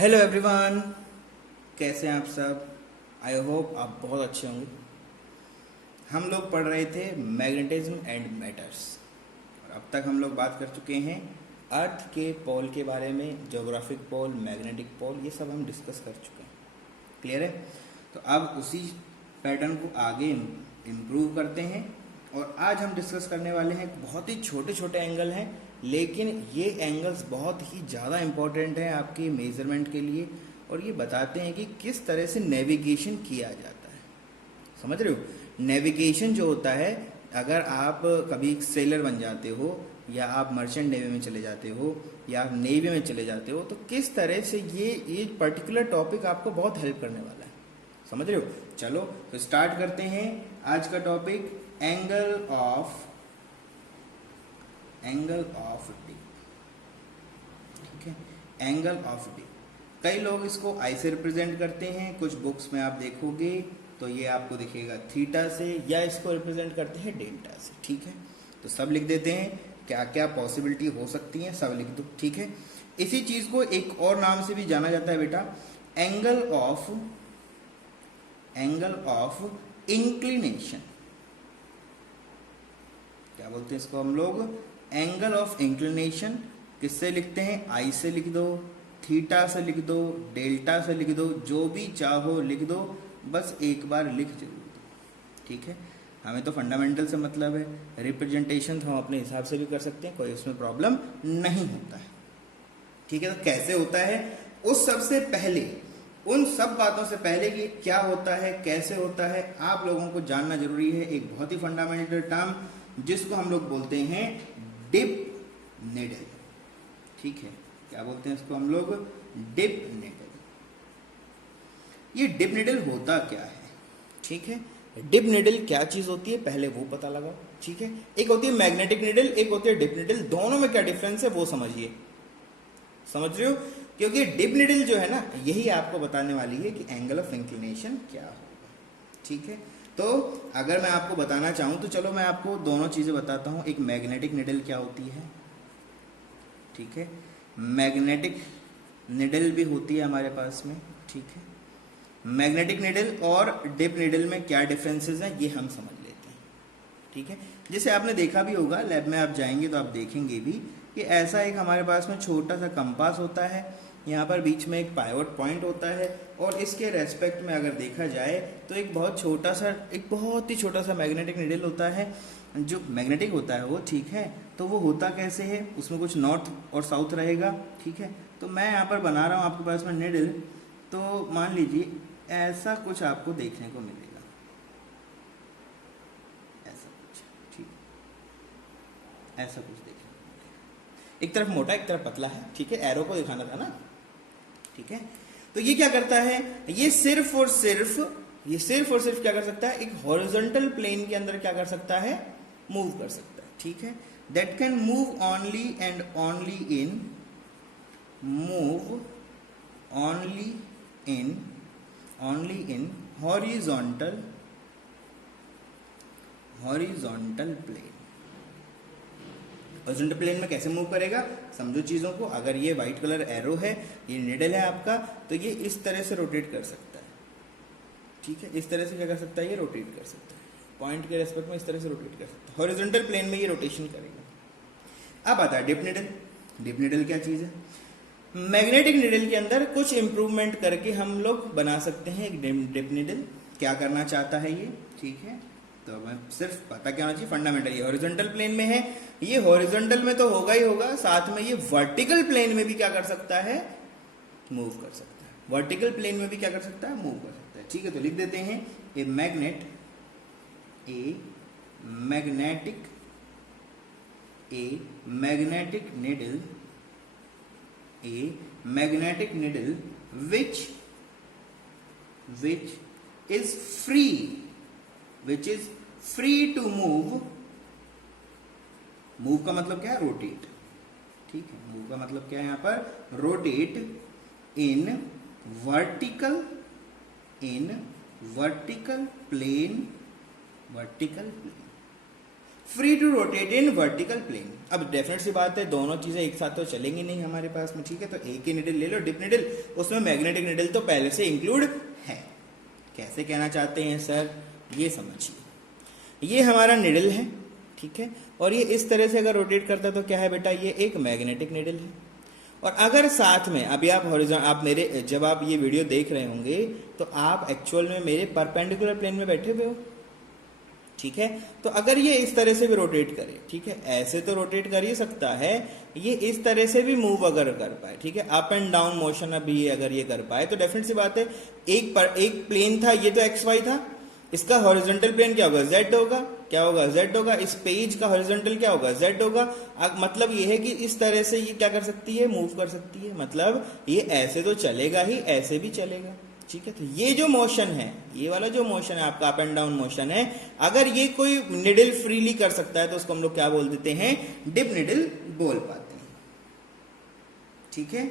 Hello everyone, कैसे हैं आप सब। आई होप आप बहुत अच्छे होंगे। हम लोग पढ़ रहे थे मैग्नेटिज्म एंड मैटर्स और अब तक हम लोग बात कर चुके हैं अर्थ के पोल के बारे में। ज्योग्राफिक पोल, मैग्नेटिक पोल, ये सब हम डिस्कस कर चुके हैं। क्लियर है। तो अब उसी पैटर्न को आगे इम्प्रूव करते हैं और आज हम डिस्कस करने वाले हैं बहुत ही छोटे छोटे एंगल हैं, लेकिन ये एंगल्स बहुत ही ज़्यादा इम्पोर्टेंट हैं आपके मेजरमेंट के लिए और ये बताते हैं कि किस तरह से नेविगेशन किया जाता है। समझ रहे हो। नेविगेशन जो होता है, अगर आप कभी सेलर बन जाते हो या आप मर्चेंट नेवी में चले जाते हो या आप नेवी में चले जाते हो, तो किस तरह से ये पर्टिकुलर टॉपिक आपको बहुत हेल्प करने वाला है। समझ रहे हो। चलो तो स्टार्ट करते हैं आज का टॉपिक, एंगल ऑफ डी। ठीक है, एंगल ऑफ डी। कई लोग इसको आई से रिप्रेजेंट करते हैं, कुछ बुक्स में आप देखोगे तो ये आपको दिखेगा थीटा से, या इसको रिप्रेजेंट करते हैं डेल्टा से। ठीक है, तो सब लिख देते हैं, क्या क्या पॉसिबिलिटी हो सकती है सब लिख दो। ठीक है, इसी चीज को एक और नाम से भी जाना जाता है बेटा, एंगल ऑफ इंक्लिनेशन। क्या बोलते हैं इसको हम लोग, एंगल ऑफ इंक्लिनेशन। किससे लिखते हैं, आई से लिख दो, थीटा से लिख दो, डेल्टा से लिख दो, जो भी चाहो लिख दो, बस एक बार लिख जरूर दो। ठीक है, हमें तो फंडामेंटल से मतलब है, रिप्रेजेंटेशन तो हम अपने हिसाब से भी कर सकते हैं, कोई उसमें प्रॉब्लम नहीं होता है। ठीक है, तो कैसे होता है, उस सबसे पहले, उन सब बातों से पहले कि क्या होता है कैसे होता है, आप लोगों को जानना जरूरी है एक बहुत ही फंडामेंटल टर्म जिसको हम लोग बोलते हैं डिप निडल। ठीक है, क्या बोलते हैं इसको हम लोग, डिप निडल। ये डिप निडल होता क्या है। ठीक है, डिप निडल क्या चीज होती है पहले वो पता लगाओ। ठीक है, एक होती है मैग्नेटिक निडल, एक होती है डिप निडल। दोनों में क्या डिफरेंस है वो समझिए। समझ रहे हो, क्योंकि डिप निडल जो है ना, यही आपको बताने वाली है कि एंगल ऑफ इंक्लिनेशन क्या होगा। ठीक है, तो अगर मैं आपको बताना चाहूं तो चलो मैं आपको दोनों चीजें बताता हूं। एक मैग्नेटिक निडल क्या होती है। ठीक है, मैग्नेटिक निडल भी होती है हमारे पास में। ठीक है, मैग्नेटिक निडल और डिप निडल में क्या डिफरेंसेस हैं ये हम समझ लेते हैं। ठीक है, जैसे आपने देखा भी होगा, लैब में आप जाएंगे तो आप देखेंगे भी कि ऐसा एक हमारे पास में छोटा सा कंपास होता है, यहाँ पर बीच में एक पाइवट पॉइंट होता है और इसके रेस्पेक्ट में अगर देखा जाए तो एक बहुत ही छोटा सा मैग्नेटिक निडल होता है। जो मैग्नेटिक होता है वो, ठीक है, तो वो होता कैसे है, उसमें कुछ नॉर्थ और साउथ रहेगा। ठीक है, तो मैं यहाँ पर बना रहा हूँ आपके पास में निडल, तो मान लीजिए ऐसा कुछ आपको देखने को मिलेगा, ऐसा कुछ। ठीक, ऐसा कुछ देखने को मिलेगा, एक तरफ मोटा एक तरफ पतला है। ठीक है, एरो को दिखाना था ना। ठीक है, तो ये क्या करता है, ये सिर्फ और सिर्फ क्या कर सकता है, एक हॉरिजॉन्टल प्लेन के अंदर क्या कर सकता है, मूव कर सकता है। ठीक है, that can move only and only in horizontal plane. Horizontal plane में कैसे मूव करेगा, समझो चीजों को। अगर ये व्हाइट कलर एरो है, ये निडल है आपका, तो ये इस तरह से रोटेट कर सकता है। ठीक है, इस तरह से क्या कर सकता है, ये रोटेट कर सकता है, पॉइंट के रेस्पेक्ट में इस तरह से रोटेट कर सकता है। हॉरिजॉन्टल प्लेन में ये रोटेशन करेगा। अब आता है डिप निडल। डिप निडल क्या चीज है, मैग्नेटिक निडल के अंदर कुछ इंप्रूवमेंट करके हम लोग बना सकते हैं एक डिप निडल। क्या करना चाहता है ये, ठीक है, तो मैं सिर्फ पता क्या होना चाहिए, फंडामेंटल। ये हॉरिजॉन्टल प्लेन में है, ये हॉरिजॉन्टल में तो होगा ही होगा, साथ में ये वर्टिकल प्लेन में भी क्या कर सकता है, मूव कर सकता है। वर्टिकल प्लेन में भी क्या कर सकता है, मूव कर सकता है। ठीक है, तो लिख देते हैं a magnetic needle which is free to move का मतलब क्या है, रोटेट। ठीक है, मूव का मतलब क्या है यहाँ पर, rotate in vertical plane free to rotate in vertical plane. अब डेफिनेट सी बात है, दोनों चीजें एक साथ तो चलेंगी नहीं हमारे पास में, ठीक है। तो एक ही निडल ले लो, डिप निडल, उसमें मैग्नेटिक निडल तो पहले से इंक्लूड है। कैसे कहना चाहते हैं सर, ये समझिए। ये हमारा निडल है, ठीक है, और ये इस तरह से अगर रोटेट करता है तो क्या है बेटा, ये एक मैग्नेटिक निडल है। और अगर साथ में अभी आप मेरे जब आप ये वीडियो देख रहे होंगे तो आप एक्चुअल में मेरे परपेंडिकुलर प्लेन में बैठे हुए हो, ठीक है। तो अगर ये इस तरह से भी रोटेट करे, ठीक है, ऐसे तो रोटेट कर ही सकता है, ये इस तरह से भी मूव अगर कर पाए, ठीक है, अप एंड डाउन मोशन अभी अगर ये कर पाए तो डेफिनेट सी बात है, एक प्लेन था, ये तो एक्स वाई था, इसका हॉरिजॉन्टल प्लेन क्या होगा, जेड होगा। क्या होगा, जेड होगा। इस पेज का हॉरिजॉन्टल क्या होगा, जेड होगा। मतलब ये है कि इस तरह से ये क्या कर सकती है, मूव कर सकती है। मतलब ये ऐसे तो चलेगा ही, ऐसे भी चलेगा, ठीक है। तो ये जो मोशन है, ये वाला जो मोशन है आपका अप एंड डाउन मोशन है, अगर ये कोई निडल फ्रीली कर सकता है तो उसको हम लोग क्या बोल देते हैं, डिप निडल बोल पाते हैं, ठीक है।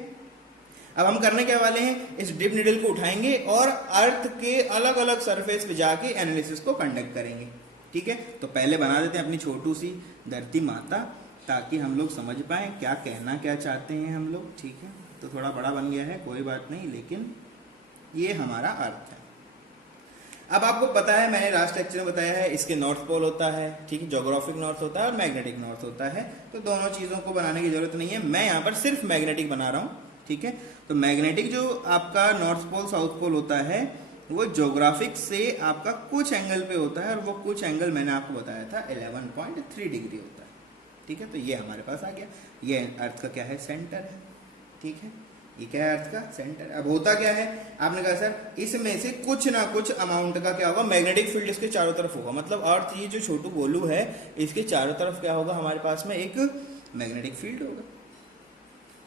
अब हम करने क्या वाले हैं, इस डिप निडल को उठाएंगे और अर्थ के अलग अलग सरफेस पे जाके एनालिसिस को कंडक्ट करेंगे, ठीक है। तो पहले बना देते हैं अपनी छोटू सी धरती माता, ताकि हम लोग समझ पाए क्या कहना क्या चाहते हैं हम लोग, ठीक है। तो थोड़ा बड़ा बन गया है, कोई बात नहीं, लेकिन ये हमारा अर्थ है। अब आपको पता है, मैंने लास्ट लेक्चर में बताया है, इसके नॉर्थ पोल होता है, ठीक है, ज्योग्राफिक नॉर्थ होता है और मैग्नेटिक नॉर्थ होता है। तो दोनों चीजों को बनाने की जरूरत नहीं है, मैं यहाँ पर सिर्फ मैग्नेटिक बना रहा हूँ, ठीक है। तो मैग्नेटिक जो आपका नॉर्थ पोल साउथ पोल होता है, वो ज्योग्राफिक से आपका कुछ एंगल पे होता है, और वो कुछ एंगल मैंने आपको बताया था 11.3 डिग्री होता है, ठीक है। तो ये हमारे पास आ गया, ये अर्थ का क्या है, सेंटर है, ठीक है। ये क्या है, अर्थ का सेंटर। अब होता क्या है, आपने कहा सर इसमें से कुछ ना कुछ अमाउंट का क्या होगा, मैग्नेटिक फील्ड इसके चारों तरफ होगा। मतलब अर्थ ये जो छोटू गोलू है, इसके चारों तरफ क्या होगा, हमारे पास में एक मैग्नेटिक फील्ड होगा।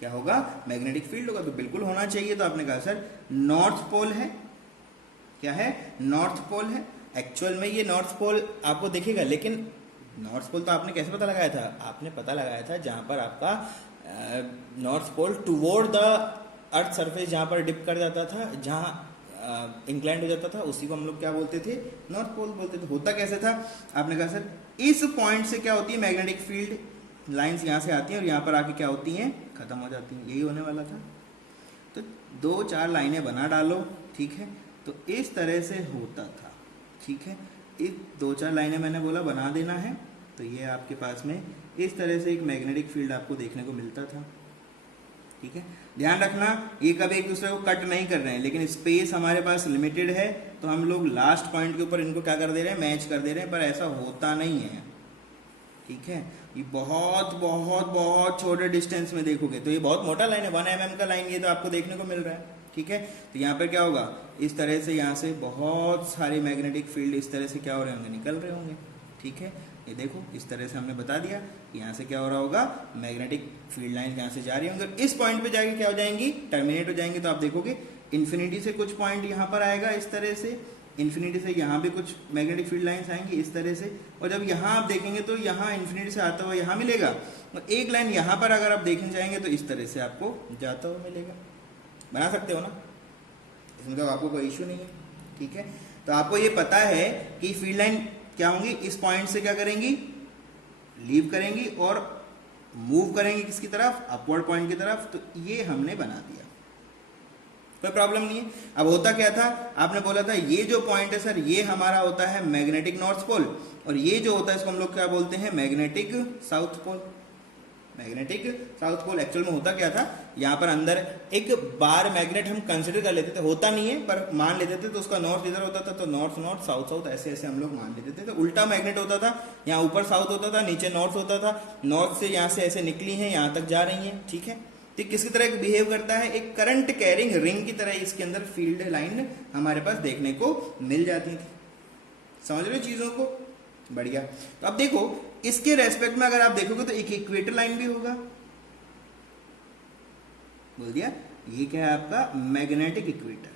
क्या होगा, मैग्नेटिक फील्ड होगा। तो बिल्कुल होना चाहिए। तो आपने कहा सर नॉर्थ पोल है, क्या है, नॉर्थ पोल है। एक्चुअल में ये नॉर्थ पोल आपको दिखेगा, लेकिन नॉर्थ पोल तो आपने कैसे पता लगाया था, आपने पता लगाया था जहां पर आपका north pole toward the earth surface, जहां पर डिप कर जाता था, जहां इंक्लाइंड हो जाता था, उसी को हम लोग क्या बोलते थे, नॉर्थ पोल बोलते थे। होता कैसे था, आपने कहा सर इस पॉइंट से क्या होती है, मैग्नेटिक फील्ड लाइंस यहां से आती हैं और यहां पर आके क्या होती हैं, खत्म हो जाती हैं। यही होने वाला था। तो 2-4 लाइनें बना डालो, ठीक है। तो इस तरह से होता था, ठीक है। इस 2-4 लाइनें मैंने बोला बना देना है। तो ये आपके पास में इस तरह से एक मैग्नेटिक फील्ड आपको देखने को मिलता था, ठीक है। ध्यान रखना, ये कभी एक दूसरे को कट नहीं कर रहे हैं, लेकिन स्पेस हमारे पास लिमिटेड है, तो हम लोग लास्ट पॉइंट के ऊपर इनको क्या कर दे रहे हैं, मैच कर दे रहे हैं, पर ऐसा होता नहीं है, ठीक है। ये बहुत बहुत बहुत छोटे डिस्टेंस में देखोगे तो ये बहुत मोटा लाइन है, 1 mm का लाइन ये तो आपको देखने को मिल रहा है, ठीक है। तो यहाँ पर क्या होगा, इस तरह से यहाँ से बहुत सारे मैग्नेटिक फील्ड इस तरह से क्या हो रहे होंगे, निकल रहे होंगे, ठीक है। ये देखो इस तरह से हमने बता दिया, यहाँ से क्या हो रहा होगा, मैग्नेटिक फील्ड लाइन यहाँ से जा रही होंगी, इस पॉइंट पे जाके क्या हो जाएंगी, टर्मिनेट हो जाएंगी। तो आप देखोगे इन्फिनिटी से कुछ पॉइंट यहाँ पर आएगा इस तरह से, इन्फिनिटी से यहाँ भी कुछ मैग्नेटिक फील्ड लाइंस आएंगी इस तरह से, और जब यहाँ आप देखेंगे तो यहाँ इन्फिनिटी से आता हुआ यहाँ मिलेगा, और एक लाइन यहाँ पर अगर आप देखने जाएंगे तो इस तरह से आपको जाता हुआ मिलेगा। बना सकते हो ना, इसमें तो आपको कोई इश्यू नहीं है, ठीक है। तो आपको ये पता है कि फील्ड लाइन क्या होंगी, इस पॉइंट से क्या करेंगी, लीव करेंगी और मूव करेंगी किसकी तरफ, अपवर्ड पॉइंट की तरफ। तो ये हमने बना दिया, कोई प्रॉब्लम नहीं है। अब होता क्या था, आपने बोला था ये जो पॉइंट है सर, ये हमारा होता है मैग्नेटिक नॉर्थ पोल, और ये जो होता है इसको हम लोग क्या बोलते हैं, magnetic south pole. Magnetic south pole actual में होता क्या था, यहाँ पर अंदर एक बार मैग्नेट हम कंसिडर कर लेते थे, होता नहीं है पर मान लेते थे। तो उसका नॉर्थ इधर होता था, तो नॉर्थ नॉर्थ साउथ साउथ ऐसे ऐसे हम लोग मान लेते थे। तो उल्टा मैग्नेट होता था, यहाँ ऊपर साउथ होता था, नीचे नॉर्थ होता था। नॉर्थ से यहाँ से ऐसे निकली है, यहाँ तक जा रही है, ठीक है। तो किसकी तरह बिहेव करता है, एक करंट कैरिंग रिंग की तरह इसके अंदर फील्ड लाइन हमारे पास देखने को मिल जाती थी। समझ रहे हो चीजों को, बढ़िया। तो अब देखो इसके रेस्पेक्ट में अगर आप देखोगे तो एक इक्वेटर लाइन भी होगा, बोल दिया। ये क्या है आपका मैग्नेटिक इक्वेटर,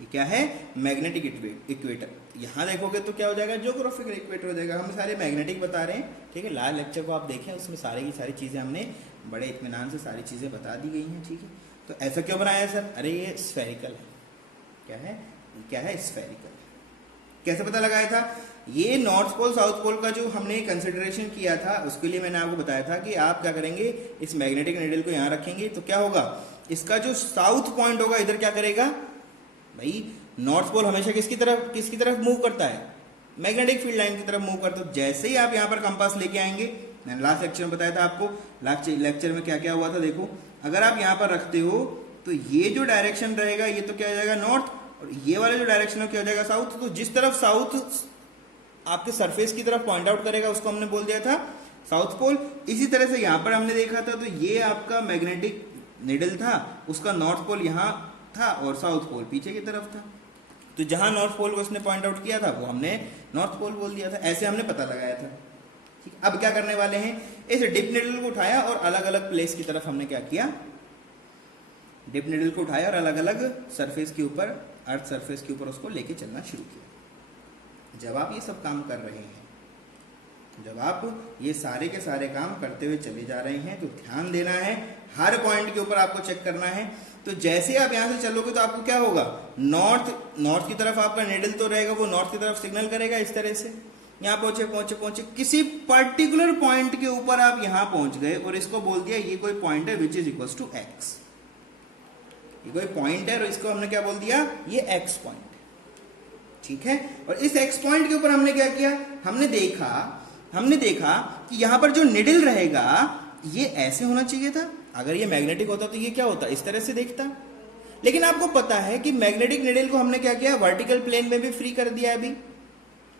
ये क्या है मैग्नेटिक इक्वेटर। यहां देखोगे तो क्या हो जाएगा, ज्योग्राफिकल इक्वेटर हो जाएगा। हम सारे मैग्नेटिक बता रहे हैं, ठीक है। लास्ट लेक्चर को आप देखें, उसमें सारी की सारी चीजें हमने बड़े इत्मीनान से सारी चीजें बता दी गई हैं, ठीक है। तो ऐसा क्यों बनाया सर, अरे ये स्फेरिकल है, क्या है, क्या है, स्फेरिकल। कैसे पता लगाया था, ये नॉर्थ पोल साउथ पोल का जो हमने कंसिडरेशन किया था उसके लिए मैंने आपको बताया था कि आप क्या करेंगे, इस मैग्नेटिक नीडल को यहाँ रखेंगे तो क्या होगा, इसका जो साउथ पॉइंट होगा इधर क्या करेगा भाई, नॉर्थ पोल हमेशा किसकी तरफ मूव करता है, मैग्नेटिक फील्ड लाइन की तरफ मूव करता है। तो जैसे ही आप यहाँ पर कंपास लेके आएंगे, मैंने लास्ट लेक्चर में बताया था आपको, लास्ट लेक्चर में क्या क्या हुआ था देखो, अगर आप यहाँ पर रखते हो तो ये जो डायरेक्शन रहेगा ये तो क्या हो जाएगा नॉर्थ, और ये वाला जो डायरेक्शन है क्या हो जाएगा साउथ। तो जिस तरफ साउथ आपके सरफेस की तरफ पॉइंट आउट करेगा उसको हमने बोल दिया था साउथ पोल। इसी तरह से यहाँ पर हमने देखा था, तो ये आपका मैग्नेटिक निडल था, उसका नॉर्थ पोल यहाँ था और साउथ पोल पीछे की तरफ था। तो जहां नॉर्थ पोल को उसने पॉइंट आउट किया था वो हमने नॉर्थ पोल बोल दिया था, ऐसे हमने पता लगाया था। ठीक, अब क्या करने वाले हैं, इस डिप निडल को उठाया और अलग अलग प्लेस की तरफ हमने क्या किया, डिप निडल को उठाया और अलग अलग सरफेस के ऊपर, अर्थ सरफेस के ऊपर उसको लेके चलना शुरू किया। जब आप ये सब काम कर रहे हैं, जब आप ये सारे के सारे काम करते हुए चले जा रहे हैं, तो ध्यान देना है, हर पॉइंट के ऊपर आपको चेक करना है। तो जैसे आप यहां से चलोगे तो आपको क्या होगा, नॉर्थ की तरफ आपका निडल तो रहेगा, वो नॉर्थ की तरफ सिग्नल करेगा इस तरह से। यहाँ पहुंचे किसी पर्टिकुलर पॉइंट के ऊपर आप यहां पहुंच गए और इसको बोल दिया ये कोई पॉइंट है which is equal to X, ये कोई पॉइंट है और इसको हमने क्या बोल दिया, ये एक्स पॉइंट। ठीक है, और इस एक्स पॉइंट के ऊपर हमने क्या किया, हमने देखा कि यहां पर जो निडल रहेगा ये ऐसे होना चाहिए था, अगर ये मैग्नेटिक होता तो ये क्या होता, इस तरह से देखता। लेकिन आपको पता है कि मैग्नेटिक निडल को हमने क्या किया, वर्टिकल प्लेन में भी फ्री कर दिया अभी।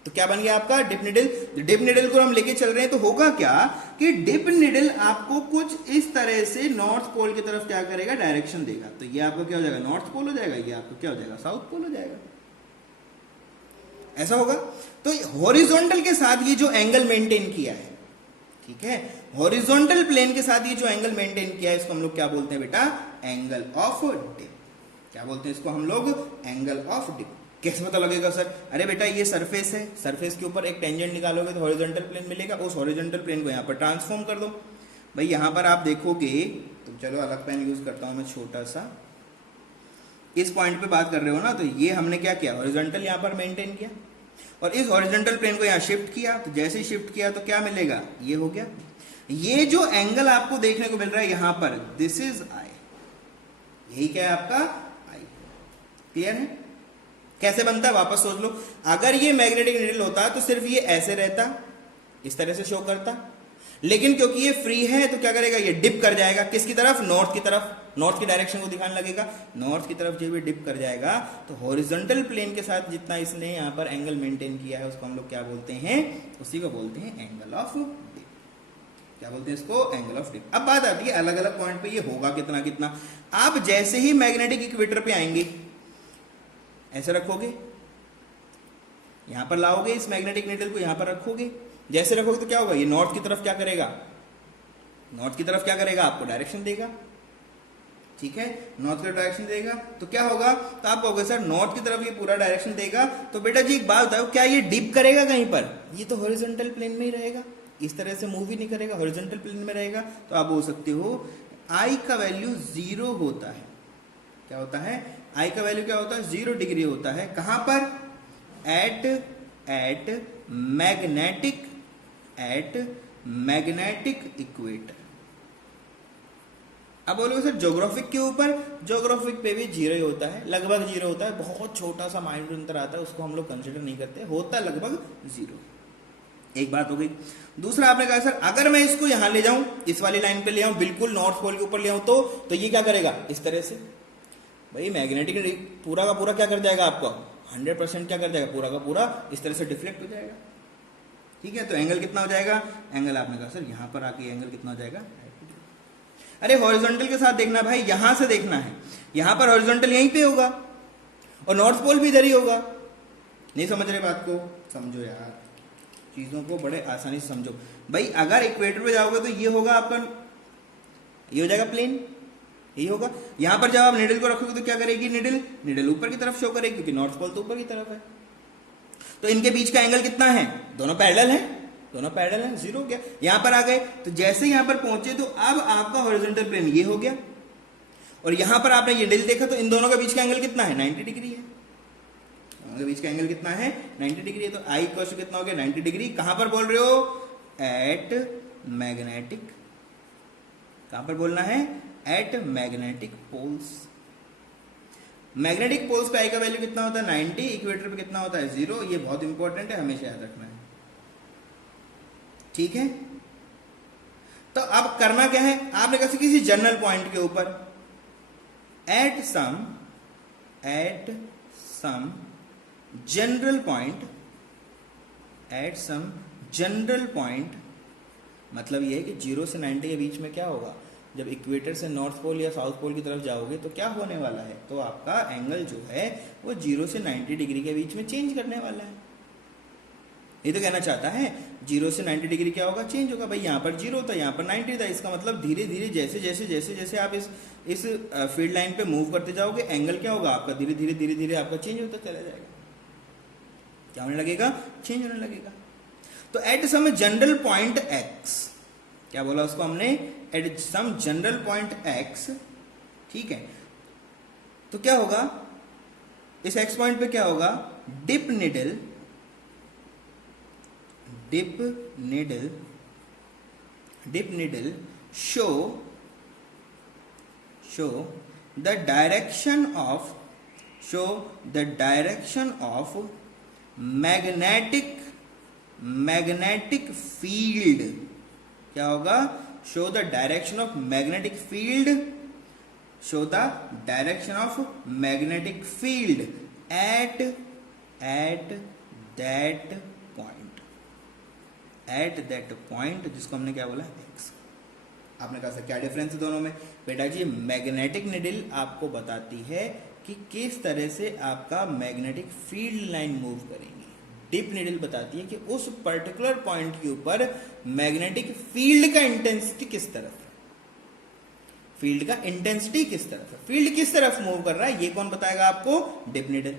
तो क्या बन गया आपका डिप निडल। डिप निडल को हम लेके चल रहे हैं तो होगा क्या कि डिप निडल आपको कुछ इस तरह से नॉर्थ पोल की तरफ क्या करेगा, डायरेक्शन देगा। तो ये आपको क्या हो जाएगा, नॉर्थ पोल हो जाएगा, ये आपको क्या हो जाएगा, साउथ पोल हो जाएगा, ऐसा होगा। तो हॉरिजॉन्टल के साथ ये जो एंगल मेंटेन किया है, ठीक है, हॉरिजॉन्टल प्लेन के साथ ये जो एंगल मेंटेन किया है, इसको हम लोग क्या बोलते हैं बेटा, एंगल ऑफ डिप। क्या बोलते हैं इसको हम लोग, एंगल ऑफ डिप। कैसे पता लगेगा सर, अरे बेटा ये सरफेस है, सरफेस के ऊपर एक टेंजेंट निकालोगे तो हॉरिजॉन्टल प्लेन मिलेगा, उस हॉरिजॉन्टल प्लेन को यहाँ पर ट्रांसफॉर्म कर दो। भाई यहाँ पर आप देखोगे तो, चलो अलग पेन यूज करता हूं मैं छोटा सा, इस पॉइंट पे बात कर रहे हो ना, तो ये हमने क्या किया, हॉरिजॉन्टल यहाँ पर मेंटेन किया और इस हॉरिजॉन्टल प्लेन को यहाँ शिफ्ट किया। तो जैसे ही शिफ्ट किया तो क्या मिलेगा, ये हो गया। ये जो एंगल आपको देखने को मिल रहा है यहां पर, दिस इज आई, यही क्या है आपका आई। क्लियर है, कैसे बनता है वापस सोच लो। अगर ये मैग्नेटिक निडल होता तो सिर्फ ये ऐसे रहता, इस तरह से शो करता, लेकिन क्योंकि ये फ्री है तो क्या करेगा, ये डिप कर जाएगा किसकी तरफ, नॉर्थ की तरफ, नॉर्थ की डायरेक्शन को दिखाने लगेगा। नॉर्थ की तरफ जब ये डिप कर जाएगा तो हॉरिजॉन्टल प्लेन के साथ जितना इसने यहाँ पर एंगल मेंटेन किया है उसको हम लोग क्या बोलते हैं, उसी को बोलते हैं एंगल ऑफ डिप। क्या बोलते हैं इसको, एंगल ऑफ डिप। अब बात आती है अलग अलग पॉइंट पे ये होगा कितना कितना। आप जैसे ही मैग्नेटिक इक्वेटर पे आएंगे, ऐसे रखोगे, यहां पर लाओगे इस मैग्नेटिक निडल को, यहां पर रखोगे, जैसे रखोगे तो क्या होगा, ये नॉर्थ की तरफ क्या करेगा, नॉर्थ की तरफ क्या करेगा, आपको डायरेक्शन देगा। ठीक है, नॉर्थ की डायरेक्शन देगा तो क्या होगा, तो आप कहोगे सर नॉर्थ की तरफ ये पूरा डायरेक्शन देगा, तो बेटा जी एक बात बताओ, क्या ये डिप करेगा कहीं पर, ये तो हॉरिजॉन्टल प्लेन में ही रहेगा, इस तरह से मूव ही नहीं करेगा, हॉरिजॉन्टल प्लेन में रहेगा। तो आप बोल सकते हो आई का वैल्यू 0 होता है। क्या होता है, आई का वैल्यू क्या होता है, 0 डिग्री होता है। कहां पर, एट मैग्नेटिक इक्वेटर। अब बोलोगे सर ज्योग्राफिक के ऊपर, ज्योग्राफिक पे भी 0 ही होता है, लगभग 0 होता है, बहुत छोटा सा माइनर अंतर आता है, उसको हम लोग कंसिडर नहीं करते, होता लगभग 0। एक बात हो गई। दूसरा आपने कहा सर अगर मैं इसको यहां ले जाऊं, इस वाली लाइन पे ले आऊं, बिल्कुल नॉर्थ पोल के ऊपर ले आऊं, तो ये क्या करेगा, इस तरह से। भाई मैग्नेटिक पूरा का पूरा क्या कर जाएगा, आपको 100% क्या कर जाएगा, पूरा का पूरा इस तरह से डिफ्लेक्ट हो जाएगा। ठीक है, तो एंगल कितना हो जाएगा, एंगल आपने कहा सर यहां पर आके एंगल कितना हो जाएगा, अरे हॉरिजॉन्टल के साथ देखना भाई, यहां से देखना है, यहां पर हॉरिजॉन्टल यहीं पे होगा और नॉर्थ पोल भी इधर ही होगा। नहीं समझ रहे बात को, समझो यार, चीजों को बड़े आसानी से समझो। भाई अगर इक्वेटर पे जाओगे तो ये होगा आपका, ये हो जाएगा प्लेन, यही होगा। यहां पर जब आप निडल को रखोगे तो क्या करेगी, निडल ऊपर की तरफ शो करेगी, क्योंकि नॉर्थ पोल तो ऊपर की तरफ है। तो इनके बीच का एंगल कितना है, दोनों पैरेलल है, 0 हो गया। यहां पर आ गए तो जैसे यहां पर पहुंचे तो अब आपका हॉरिजॉन्टल प्लेन ये हो गया और यहां पर आपने ये निडल देखा, तो इन दोनों के बीच का एंगल कितना है, 90 डिग्री है। उनके बीच का एंगल कितना है 90 डिग्री है। तो आई इक्वल टू कितना हो गया 90 डिग्री। कहां पर बोल रहे हो एट मैग्नेटिक, कहां पर बोलना है at magnetic poles. Magnetic poles पे आई का वैल्यू कितना होता है 90, इक्वेटर पे कितना होता है 0। ये बहुत इंपॉर्टेंट है, हमेशा याद रखना है, ठीक है। तो अब करना क्या है, आपने कहा किसी जनरल पॉइंट के ऊपर at some general point, at some general point मतलब ये है कि 0 से 90 के बीच में क्या होगा, जब इक्वेटर से नॉर्थ पोल या साउथ पोल की तरफ जाओगे तो क्या होने वाला है, तो आपका एंगल जो है वो 0 से 90 डिग्री के बीच में चेंज करने वाला है। ये तो कहना चाहता है 0 से 90 डिग्री क्या होगा, चेंज होगा। भाई यहाँ पर 0 था, यहाँ पर 90 था, इसका मतलब धीरे धीरे जैसे जैसे जैसे जैसे आप इस फील्ड लाइन पे मूव करते जाओगे एंगल क्या होगा आपका धीरे धीरे धीरे धीरे आपका चेंज होता चला जाएगा। क्या होने लगेगा, चेंज होने लगेगा। तो at some general point X, क्या बोला उसको हमने, at some general point X, ठीक है। तो क्या होगा इस एक्स पॉइंट पे, क्या होगा, dip needle show the direction of magnetic field। क्या होगा, show the direction of magnetic field at that point जिसको हमने क्या बोला x। आपने कहा सर क्या डिफरेंस है दोनों में, बेटा जी मैग्नेटिक निडल आपको बताती है कि किस तरह से आपका मैग्नेटिक फील्ड लाइन मूव करेंगी, डिप निडल बताती है कि उस पर्टिकुलर पॉइंट के ऊपर मैग्नेटिक फील्ड का इंटेंसिटी किस तरफ है, फील्ड का इंटेंसिटी किस तरफ है, फील्ड किस तरफ मूव कर रहा है, ये कौन बताएगा आपको, डिप निडल।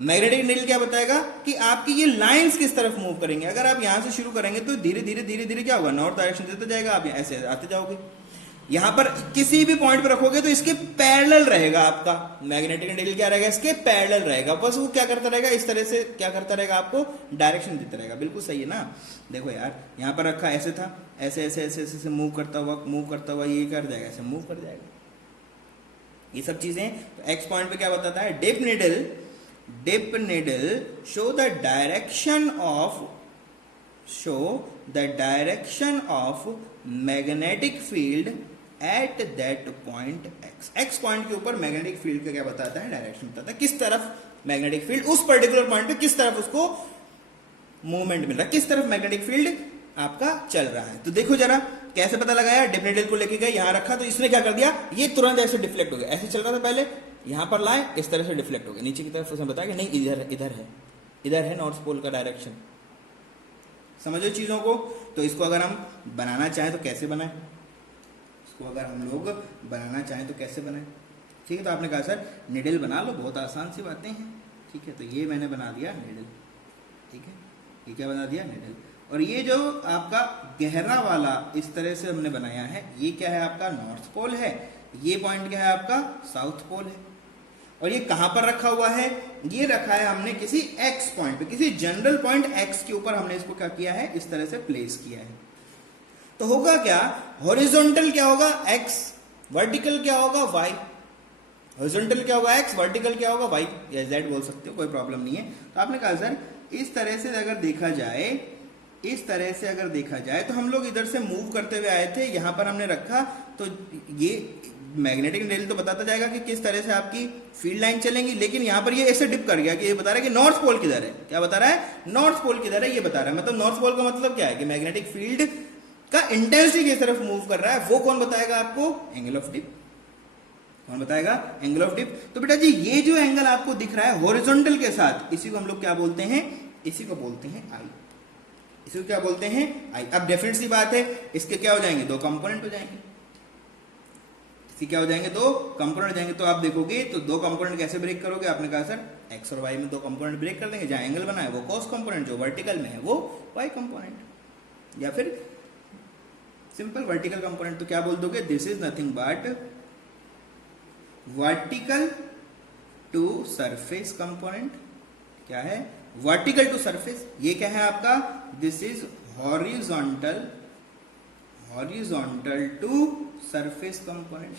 मैग्नेटिक निडल क्या बताएगा कि आपकी ये लाइंस किस तरफ मूव करेंगे। अगर आप यहां से शुरू करेंगे तो धीरे धीरे धीरे धीरे क्या होगा, नॉर्थ डायरेक्शन देता जाएगा, आप ऐसे आते जाओगे, यहां पर किसी भी पॉइंट पर रखोगे तो इसके पैरेलल रहेगा आपका मैग्नेटिक निडल, क्या रहेगा, इसके पैरेलल रहेगा, बस वो क्या करता रहेगा, इस तरह से क्या करता रहेगा, आपको डायरेक्शन देता रहेगा। बिल्कुल सही है ना। देखो यार यहां पर रखा ऐसे था, ऐसे ऐसे ऐसे ऐसे मूव करता हुआ ये कर जाएगा, ऐसे मूव कर जाएगा, ये सब चीजें। तो एक्स पॉइंट पे क्या बताता है, dip needle show the direction of magnetic field at that point x point के ऊपर मैग्नेटिक फील्ड का क्या बताता है, डायरेक्शन बताता है, किस तरफ मैग्नेटिक फील्ड उस पर्टिकुलर पॉइंट पे किस तरफ उसको मूवमेंट मिल रहा है, किस तरफ मैग्नेटिक फील्ड आपका चल रहा है। तो देखो जरा कैसे पता लगाया, डिप निडल को लेके गए, यहां रखा तो इसने क्या कर दिया, ये तुरंत ऐसे डिफ्लेक्ट हो गया, ऐसे चल रहा था पहले, यहां पर लाए इस तरह से डिफ्लेक्ट हो गया नीचे की तरफ, उसने बताया कि नहीं इधर है नॉर्थ पोल का डायरेक्शन। समझो चीजों को। तो इसको अगर हम बनाना चाहें तो कैसे बनाएं, इसको अगर हम लोग बनाना चाहें तो कैसे बनाएं, ठीक है। तो आपने कहा सर निडल बना लो, बहुत आसान सी बातें हैं, ठीक है। तो ये मैंने बना दिया निडल, ठीक है, ये क्या बना दिया, निडल। और ये जो आपका गहरा वाला इस तरह से हमने बनाया है, ये क्या है आपका नॉर्थ पोल है, ये पॉइंट क्या है आपका साउथ पोल है। और ये कहां पर रखा हुआ है, ये रखा है हमने किसी एक्स पॉइंट पे, किसी जनरल पॉइंट एक्स के ऊपर हमने इसको क्या किया है, इस तरह से प्लेस किया है। तो होगा क्या, हॉरिजॉन्टल क्या होगा एक्स, वर्टिकल क्या होगा वाई, हॉरिजॉन्टल क्या होगा एक्स, वर्टिकल क्या होगा वाई या जेड बोल सकते हो, कोई प्रॉब्लम नहीं है। तो आपने कहा सर इस तरह से अगर देखा जाए, इस तरह से अगर देखा जाए तो हम लोग इधर से मूव करते हुए आए थे, यहां पर हमने रखा, तो ये मैग्नेटिक निडल तो बताता जाएगा कि किस तरह से आपकी फील्ड लाइन चलेंगी, लेकिन यहां पर ये ऐसे डिप कर गया कि ये बता रहा है कि नॉर्थ पोल किधर है, क्या बता रहा है, नॉर्थ पोल किधर है, ये बता रहा है। मतलब नॉर्थ पोल का मतलब क्या है कि मैग्नेटिक फील्ड का इंटेंसिटी किस तरफ मूव कर रहा है, वो कौन बताएगा आपको, एंगल ऑफ डिप। कौन बताएगा, एंगल ऑफ डिप। तो बेटा जी ये जो एंगल आपको दिख रहा है हॉरिजॉन्टल के साथ, इसी को हम लोग क्या बोलते हैं, इसी को बोलते हैं आई, इसको क्या बोलते हैं, आई। अब डेफिनेट सी बात है, इसके क्या हो जाएंगे, दो कंपोनेंट हो जाएंगे, इसके क्या हो जाएंगे, दो कंपोनेंट हो जाएंगे। तो आप देखोगे तो दो कंपोनेंट कैसे ब्रेक करोगे, आपने कहा सर एक्स और वाई में दो कंपोनेंट ब्रेक कर देंगे, जहां एंगल बना है वो कॉस कंपोनेंट, जो वर्टिकल में है वो वाई कंपोनेंट, या फिर सिंपल वर्टिकल कंपोनेंट। तो क्या बोल दोगे, this is nothing but vertical to surface component, क्या है, वर्टिकल टू सरफेस। ये क्या है आपका, this is horizontal, horizontal to surface component.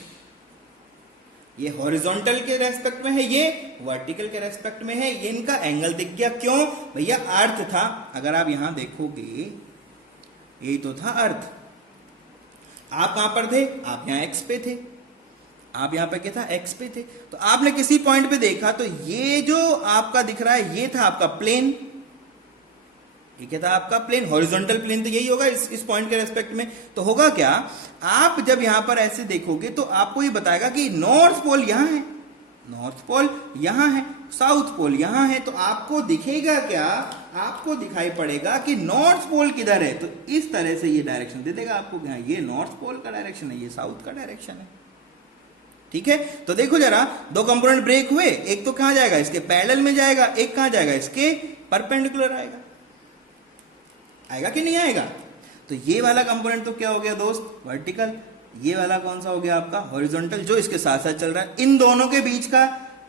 ये हॉरिजॉन्टल के रेस्पेक्ट में है, ये वर्टिकल के रेस्पेक्ट में है। ये इनका एंगल दिख गया, क्यों भैया, अर्थ था। अगर आप यहां देखोगे, यही तो था अर्थ। आप कहां पर थे, आप यहां एक्स पे थे, आप यहां पे क्या था, एक्स पे थे। तो आपने किसी पॉइंट पे देखा, तो ये जो आपका दिख रहा है, ये था आपका प्लेन। ये क्या था आपका प्लेन, हॉरिजॉन्टल प्लेन तो यही होगा इस पॉइंट के रेस्पेक्ट में। तो होगा क्या, आप जब यहां पर ऐसे देखोगे तो आपको ये बताएगा कि नॉर्थ पोल यहां है, नॉर्थ पोल यहां है, साउथ पोल यहां है। तो आपको दिखेगा क्या, आपको दिखाई पड़ेगा कि नॉर्थ पोल किधर है। तो इस तरह से ये डायरेक्शन दे देगा आपको, ये नॉर्थ पोल का डायरेक्शन है, ये साउथ का डायरेक्शन है। ठीक है, तो देखो जरा, दो कंपोनेंट ब्रेक हुए, एक तो कहां जाएगा, इसके पैरेलल में जाएगा, एक कहां जाएगा, इसके परपेंडिकुलर आएगा। आएगा कि नहीं आएगा। तो ये वाला कंपोनेंट तो क्या हो गया दोस्त, वर्टिकल। ये वाला कौन सा हो गया आपका, हॉरिजॉन्टल, जो इसके साथ साथ चल रहा है। इन दोनों के बीच का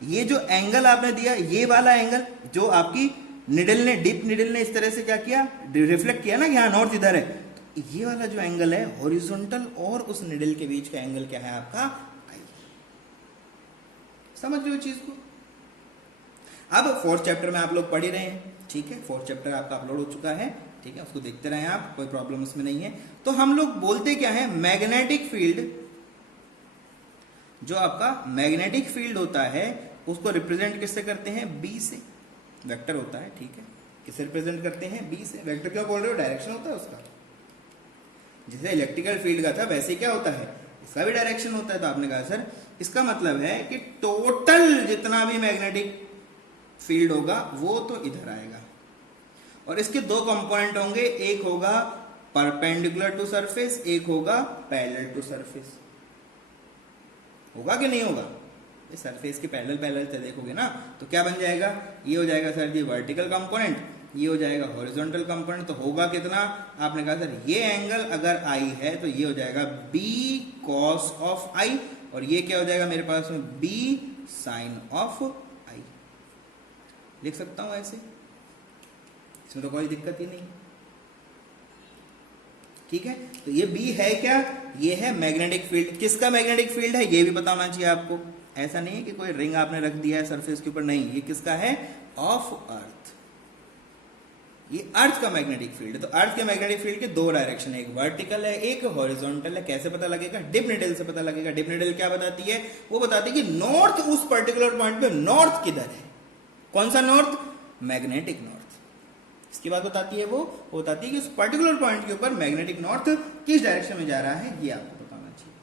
ये जो एंगल आपने दिया, ये वाला एंगल जो आपकी निडल ने, डिप निडल ने इस तरह से क्या किया, रिफ्लेक्ट किया ना कि हाँ नॉर्थ इधर है। तो ये वाला जो एंगल है हॉरिजॉन्टल और उस निडल के बीच का एंगल क्या है आपका, समझ रहे हो चीज को। अब फोर्थ चैप्टर में आप लोग पढ़ ही रहे हैं, ठीक है, फोर्थ चैप्टर आपका अपलोड हो चुका है, ठीक है, उसको देखते रहें आप, कोई प्रॉब्लम इसमें नहीं है। तो हम लोग बोलते क्या है, मैग्नेटिक फील्ड, जो आपका मैग्नेटिक फील्ड होता है उसको रिप्रेजेंट किससे करते हैं, बी से, वेक्टर होता है, ठीक है, किससे रिप्रेजेंट करते हैं, बी से। वेक्टर क्यों बोल रहे हो, डायरेक्शन होता है उसका। जैसे इलेक्ट्रिकल फील्ड का था, वैसे क्या होता है, इसका भी डायरेक्शन होता है। तो आपने कहा सर इसका मतलब है कि टोटल जितना भी मैग्नेटिक फील्ड होगा वो तो इधर आएगा, और इसके दो कंपोनेंट होंगे, एक होगा परपेंडिकुलर टू सरफेस, एक होगा पैरेलल टू सरफेस। होगा कि नहीं होगा, सरफेस के पैरेलल पैरेलल से देखोगे ना, तो क्या बन जाएगा, ये हो जाएगा सर जी वर्टिकल कंपोनेंट, ये हो जाएगा हॉरिजॉन्टल कंपोनेंट। तो होगा कितना, आपने कहा सर ये एंगल अगर आई है तो ये हो जाएगा बी कॉस ऑफ आई, और ये क्या हो जाएगा मेरे पास में, बी साइन ऑफ आई। लिख सकता हूं ऐसे, इसमें तो कोई दिक्कत ही नहीं, ठीक है। तो ये बी है क्या, ये है मैग्नेटिक फील्ड। किसका मैग्नेटिक फील्ड है ये भी पता होना चाहिए आपको। ऐसा नहीं है कि कोई रिंग आपने रख दिया है सरफेस के ऊपर, नहीं, ये किसका है, ऑफ अर्थ। ये अर्थ का मैग्नेटिक फील्ड है। तो अर्थ के मैग्नेटिक फील्ड के दो डायरेक्शन है, एक वर्टिकल है, एक हॉरिजॉन्टल है। कैसे पता लगेगा, डिप निडल से पता लगेगा। डिप निडल क्या बताती है, वो बताती है कि नॉर्थ, उस पर्टिकुलर पॉइंट पे नॉर्थ किधर है। कौन सा नॉर्थ, मैग्नेटिक नॉर्थ। इसकी बात बताती है, वो बताती है कि उस पर्टिकुलर पॉइंट के ऊपर मैग्नेटिक नॉर्थ किस डायरेक्शन में जा रहा है, ये आपको बताना चाहिए,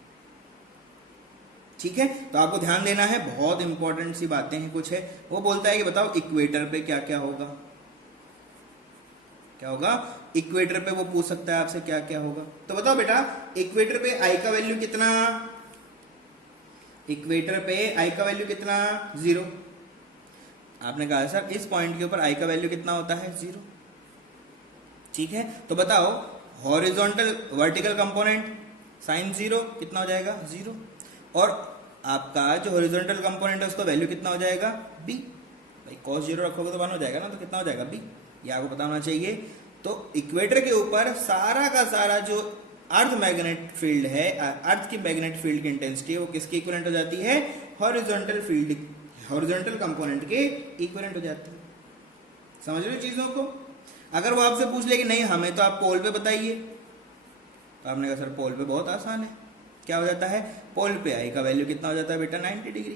ठीक है। तो आपको ध्यान देना है, बहुत इंपॉर्टेंट सी बातें हैं कुछ है। वो बोलता है कि बताओ इक्वेटर पे क्या क्या होगा, क्या होगा इक्वेटर पे, वो पूछ सकता है आपसे क्या क्या होगा। तो बताओ बेटा, इक्वेटर पे आई का वैल्यू कितना, इक्वेटर पे आई का वैल्यू कितना, 0। आपने कहा सर इस पॉइंट के ऊपर आई का वैल्यू कितना होता है, 0, ठीक है। तो बताओ हॉरिजॉन्टल वर्टिकल कंपोनेंट साइन 0 कितना हो जाएगा, 0, और आपका जो हॉरिजॉन्टल कंपोनेंट है उसका वैल्यू कितना हो जाएगा, b। भाई cos 0 रखोगे तो 1 हो जाएगा ना, तो कितना हो जाएगा, b। ये आपको पता होना चाहिए। तो इक्वेटर के ऊपर सारा का सारा जो अर्थ मैग्नेट फील्ड है, अर्थ की मैग्नेट फील्ड की इंटेंसिटी है, वो किसके इक्विवेलेंट हो जाती है, हॉरिजॉन्टल फील्ड, हॉरिजॉन्टल कंपोनेंट के इक्विवेलेंट हो जाती है। समझ रहे हो चीजों को। अगर वो आपसे पूछ ले कि नहीं हमें तो आप पोल पे बताइए, तो आपने कहा सर पोल पे बहुत आसान है, क्या हो जाता है, पोल पे आई का वैल्यू कितना हो जाता है बेटा, 90 डिग्री।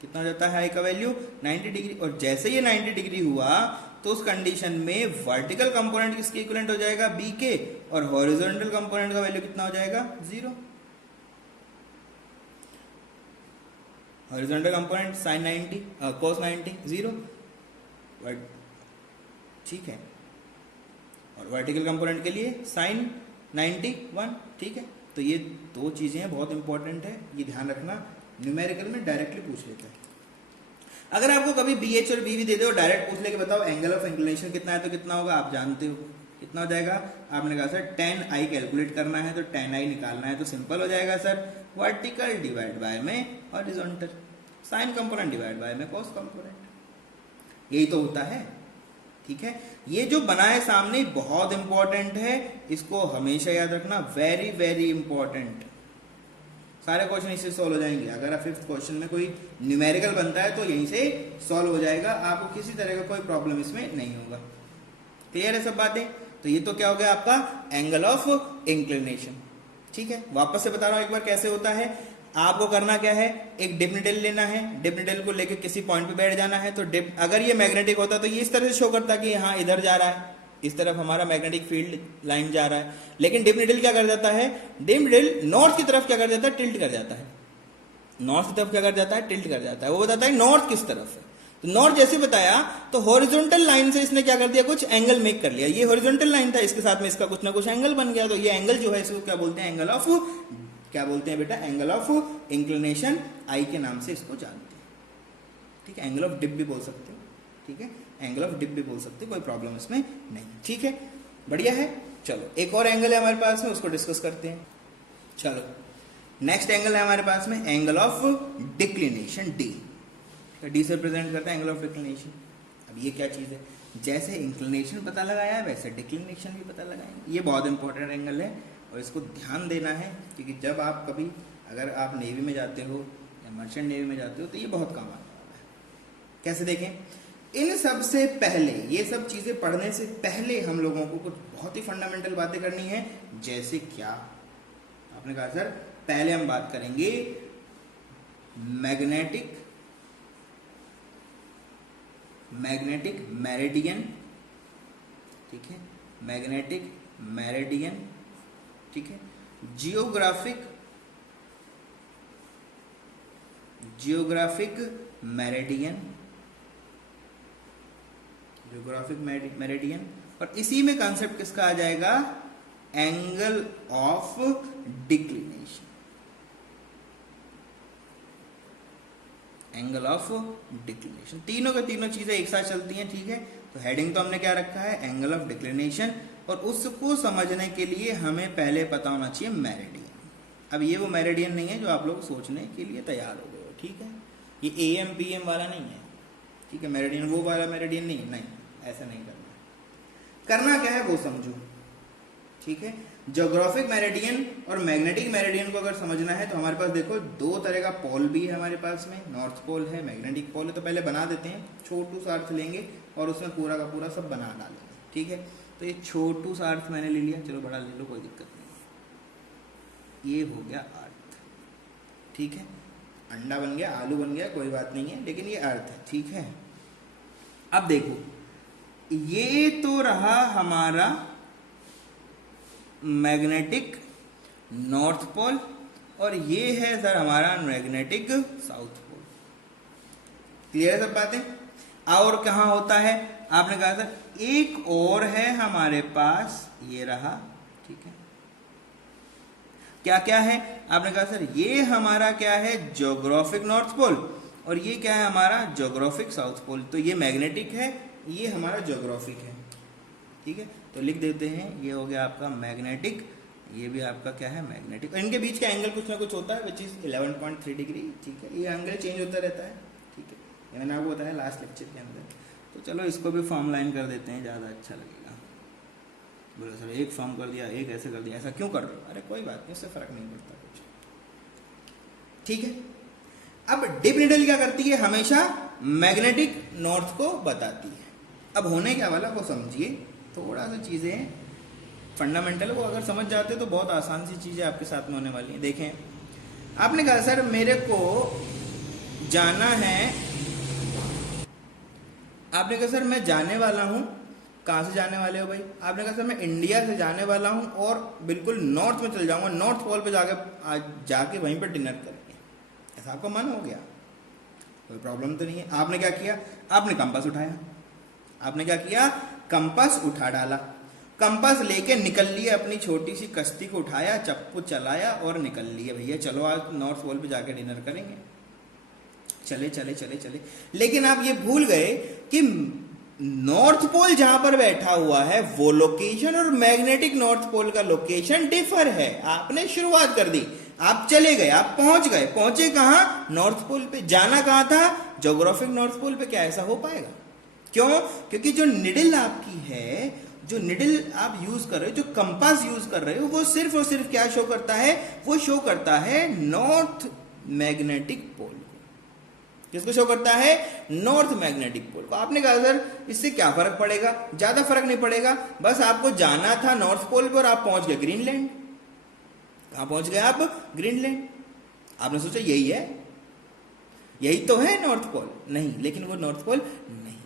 कितना हो जाता है आई का वैल्यू, 90 डिग्री। और जैसे ये 90 डिग्री हुआ तो उस कंडीशन में वर्टिकल कंपोनेंट किसके इक्विवेलेंट हो जाएगा, बी के, और हॉरिजॉन्टल कंपोनेंट का वैल्यू कितना हो जाएगा, 0। हॉरिजॉन्टल कंपोनेंट साइन 90, cos 90, 0, ठीक है। और वर्टिकल कंपोनेंट के लिए साइन 91, ठीक है। तो ये दो चीजें बहुत इंपॉर्टेंट है, ये ध्यान रखना, न्यूमेरिकल में डायरेक्टली पूछ लेते हैं। अगर आपको कभी बी एच और बी भी दे दो, डायरेक्ट पूछ ले कि बताओ एंगल ऑफ इंक्लिनेशन कितना है, तो कितना होगा, आप जानते हो कितना हो जाएगा। आपने कहा सर tan i कैलकुलेट करना है, तो tan i निकालना है, तो सिंपल हो जाएगा सर, वर्टिकल डिवाइड बाय में horizontal, sign component divide by में कॉस कंपोनेंट। यही तो होता है, ठीक है। ये जो बना है सामने बहुत इंपॉर्टेंट है, इसको हमेशा याद रखना, वेरी वेरी इंपॉर्टेंट। सारे क्वेश्चन इससे सॉल्व हो जाएंगे। अगर फिफ्थ क्वेश्चन में कोई न्यूमेरिकल बनता है तो यहीं से सॉल्व हो जाएगा, आपको किसी तरह का कोई प्रॉब्लम इसमें नहीं होगा। क्लियर है सब बातें? तो ये तो क्या हो गया आपका एंगल ऑफ इंक्लिनेशन, ठीक है। वापस से बता रहा हूं एक बार कैसे होता है। आपको करना क्या है, एक डिप निडल लेना है, डिप निडल को लेके किसी पॉइंट पे बैठ जाना है। तो डिप अगर ये मैग्नेटिक होता तो ये इस तरह से शो करता कि हाँ इधर जा रहा है, इस तरफ हमारा मैग्नेटिक फील्ड लाइन जा रहा है। लेकिन डिप निडल क्या कर जाता है, डिप निडल नॉर्थ की तरफ क्या कर जाता है, टिल्ट कर जाता है। नॉर्थ की तरफ क्या कर जाता है, टिल्ट कर जाता है। वो बताता है नॉर्थ किस तरफ है। तो नॉर्थ जैसे बताया तो हॉरिजॉन्टल लाइन से इसने क्या कर दिया, कुछ एंगल मेक कर लिया। ये हॉरिजॉन्टल लाइन था, इसके साथ में इसका कुछ ना कुछ एंगल बन गया। तो ये एंगल जो है इसको क्या बोलते हैं, एंगल ऑफ, क्या बोलते हैं बेटा, एंगल ऑफ इंक्लिनेशन, आई के नाम से इसको जानते हैं, ठीक है। एंगल ऑफ डिप भी बोल सकते हो, ठीक है, एंगल ऑफ डिप भी बोल सकते हो, कोई प्रॉब्लम इसमें नहीं, ठीक है, बढ़िया है। चलो एक और एंगल है हमारे पास में, उसको डिस्कस करते हैं। चलो नेक्स्ट एंगल है हमारे पास में angle of declination, D. D से प्रेजेंट करता है एंगल ऑफ डिक्लिनेशन। अब ये क्या चीज है, जैसे इंक्लिनेशन पता लगाया है वैसे डिक्लिनेशन भी पता लगाएंगे। ये बहुत इंपॉर्टेंट एंगल है और इसको ध्यान देना है, क्योंकि जब आप कभी अगर आप नेवी में जाते हो या मर्चेंट नेवी में जाते हो तो ये बहुत काम आने वाला है। कैसे देखें, इन सब से पहले, ये सब चीजें पढ़ने से पहले हम लोगों को कुछ बहुत ही फंडामेंटल बातें करनी है। जैसे क्या, आपने कहा सर पहले हम बात करेंगे मैग्नेटिक मेरिडियन, ठीक है, मैग्नेटिक मेरिडियन, ठीक है, जियोग्राफिक मेरिडियन, मेरिडियन, और इसी में कंसेप्ट किसका आ जाएगा, angle of declination, angle of declination. तीनों के तीनों चीजें एक साथ चलती हैं, ठीक है। तो हेडिंग तो हमने क्या रखा है, एंगल ऑफ डिक्लिनेशन, और उसको समझने के लिए हमें पहले पता होना चाहिए मेरिडियन। अब ये वो मेरिडियन नहीं है जो आप लोग सोचने के लिए तैयार हो गए हो, ठीक है। ये AM PM वाला नहीं है, ठीक है। मेरिडियन वो वाला मेरिडियन नहीं है, नहीं, ऐसा नहीं करना। करना क्या है वो समझो, ठीक है। ज्योग्राफिक मेरिडियन और मैग्नेटिक मेरिडियन को अगर समझना है तो हमारे पास देखो दो तरह का पोल भी है हमारे पास में, नॉर्थ पोल है, मैग्नेटिक पोल है। तो पहले बना देते हैं, छोटू सा अर्थ लेंगे और उसमें पूरा का पूरा सब बना डालेंगे, ठीक है। तो ये छोटू सा अर्थ मैंने ले लिया, चलो बड़ा ले लो, कोई दिक्कत नहीं। ये हो गया अर्थ, ठीक है। अंडा बन गया, आलू बन गया, कोई बात नहीं है, लेकिन ये अर्थ है, ठीक है। अब देखो, ये तो रहा हमारा मैग्नेटिक नॉर्थ पोल और ये है सर हमारा मैग्नेटिक साउथ पोल। क्लियर है सब बातें? और कहाँ होता है, आपने कहा सर एक और है हमारे पास, ये रहा, ठीक है। क्या क्या है, आपने कहा सर ये हमारा क्या है, ज्योग्राफिक नॉर्थ पोल, और ये क्या है हमारा ज्योग्राफिक साउथ पोल। तो ये मैग्नेटिक है, ये हमारा ज्योग्राफिक है, ठीक है। तो लिख देते हैं, ये हो गया आपका मैग्नेटिक, ये भी आपका क्या है मैग्नेटिक, और इनके बीच का एंगल कुछ ना कुछ होता है विच इज 11.3 डिग्री, ठीक है। ये एंगल चेंज होता रहता है, ठीक है, ये मैंने आपको बताया लास्ट लेक्चर के अंदर। तो चलो इसको भी फॉर्म लाइन कर देते हैं, ज़्यादा अच्छा लगेगा। बोलो सर एक फॉर्म कर दिया, एक ऐसे कर दिया, ऐसा क्यों कर रहे हो? अरे कोई बात नहीं, उससे फर्क नहीं पड़ता कुछ, ठीक है। अब डिप नीडल क्या करती है, हमेशा मैग्नेटिक नॉर्थ को बताती है। अब होने क्या वाला वो समझिए, थोड़ा सा चीजें फंडामेंटल, वो अगर समझ जाते तो बहुत आसान सी चीजें आपके साथ में होने वाली हैं। देखें, आपने कहा सर मेरे को जाना है, आपने कहा सर मैं जाने वाला हूं, कहां से जाने वाले हो भाई? आपने कहा सर मैं इंडिया से जाने वाला हूं और बिल्कुल नॉर्थ में चल जाऊंगा, नॉर्थ पोल पे जाके वहीं पर डिनर करेंगे, ऐसा आपका मन हो गया, कोई प्रॉब्लम तो नहीं है। आपने क्या किया, आपने कंपास उठाया, आपने क्या किया, कंपास उठा डाला, कंपास लेके निकल लिए, अपनी छोटी सी कश्ती को उठाया, चप्पू चलाया और निकल लिए, भैया चलो आज नॉर्थ पोल पे जाके डिनर करेंगे। चले चले चले चले, लेकिन आप ये भूल गए कि नॉर्थ पोल जहां पर बैठा हुआ है वो लोकेशन और मैग्नेटिक नॉर्थ पोल का लोकेशन डिफर है। आपने शुरुआत कर दी, आप चले गए, आप पहुंच गए, पहुंचे कहां, नॉर्थ पोल पे। जाना कहां था, ज्योग्राफिक नॉर्थ पोल पे। क्या ऐसा हो पाएगा? क्यों? क्योंकि जो निडल आपकी है, जो निडल आप यूज कर रहे हो, जो कंपास यूज कर रहे हो, वो सिर्फ और सिर्फ क्या शो करता है? वो शो करता है नॉर्थ मैग्नेटिक पोल को। किसको शो करता है? नॉर्थ मैग्नेटिक पोल को। आपने कहा सर इससे क्या फर्क पड़ेगा? ज्यादा फर्क नहीं पड़ेगा, बस आपको जाना था नॉर्थ पोल पर, आप पहुंच गए ग्रीनलैंड। कहां पहुंच गए आप? ग्रीनलैंड। आपने सोचा यही है, यही तो है नॉर्थ पोल। नहीं, लेकिन वो नॉर्थ पोल नहीं है।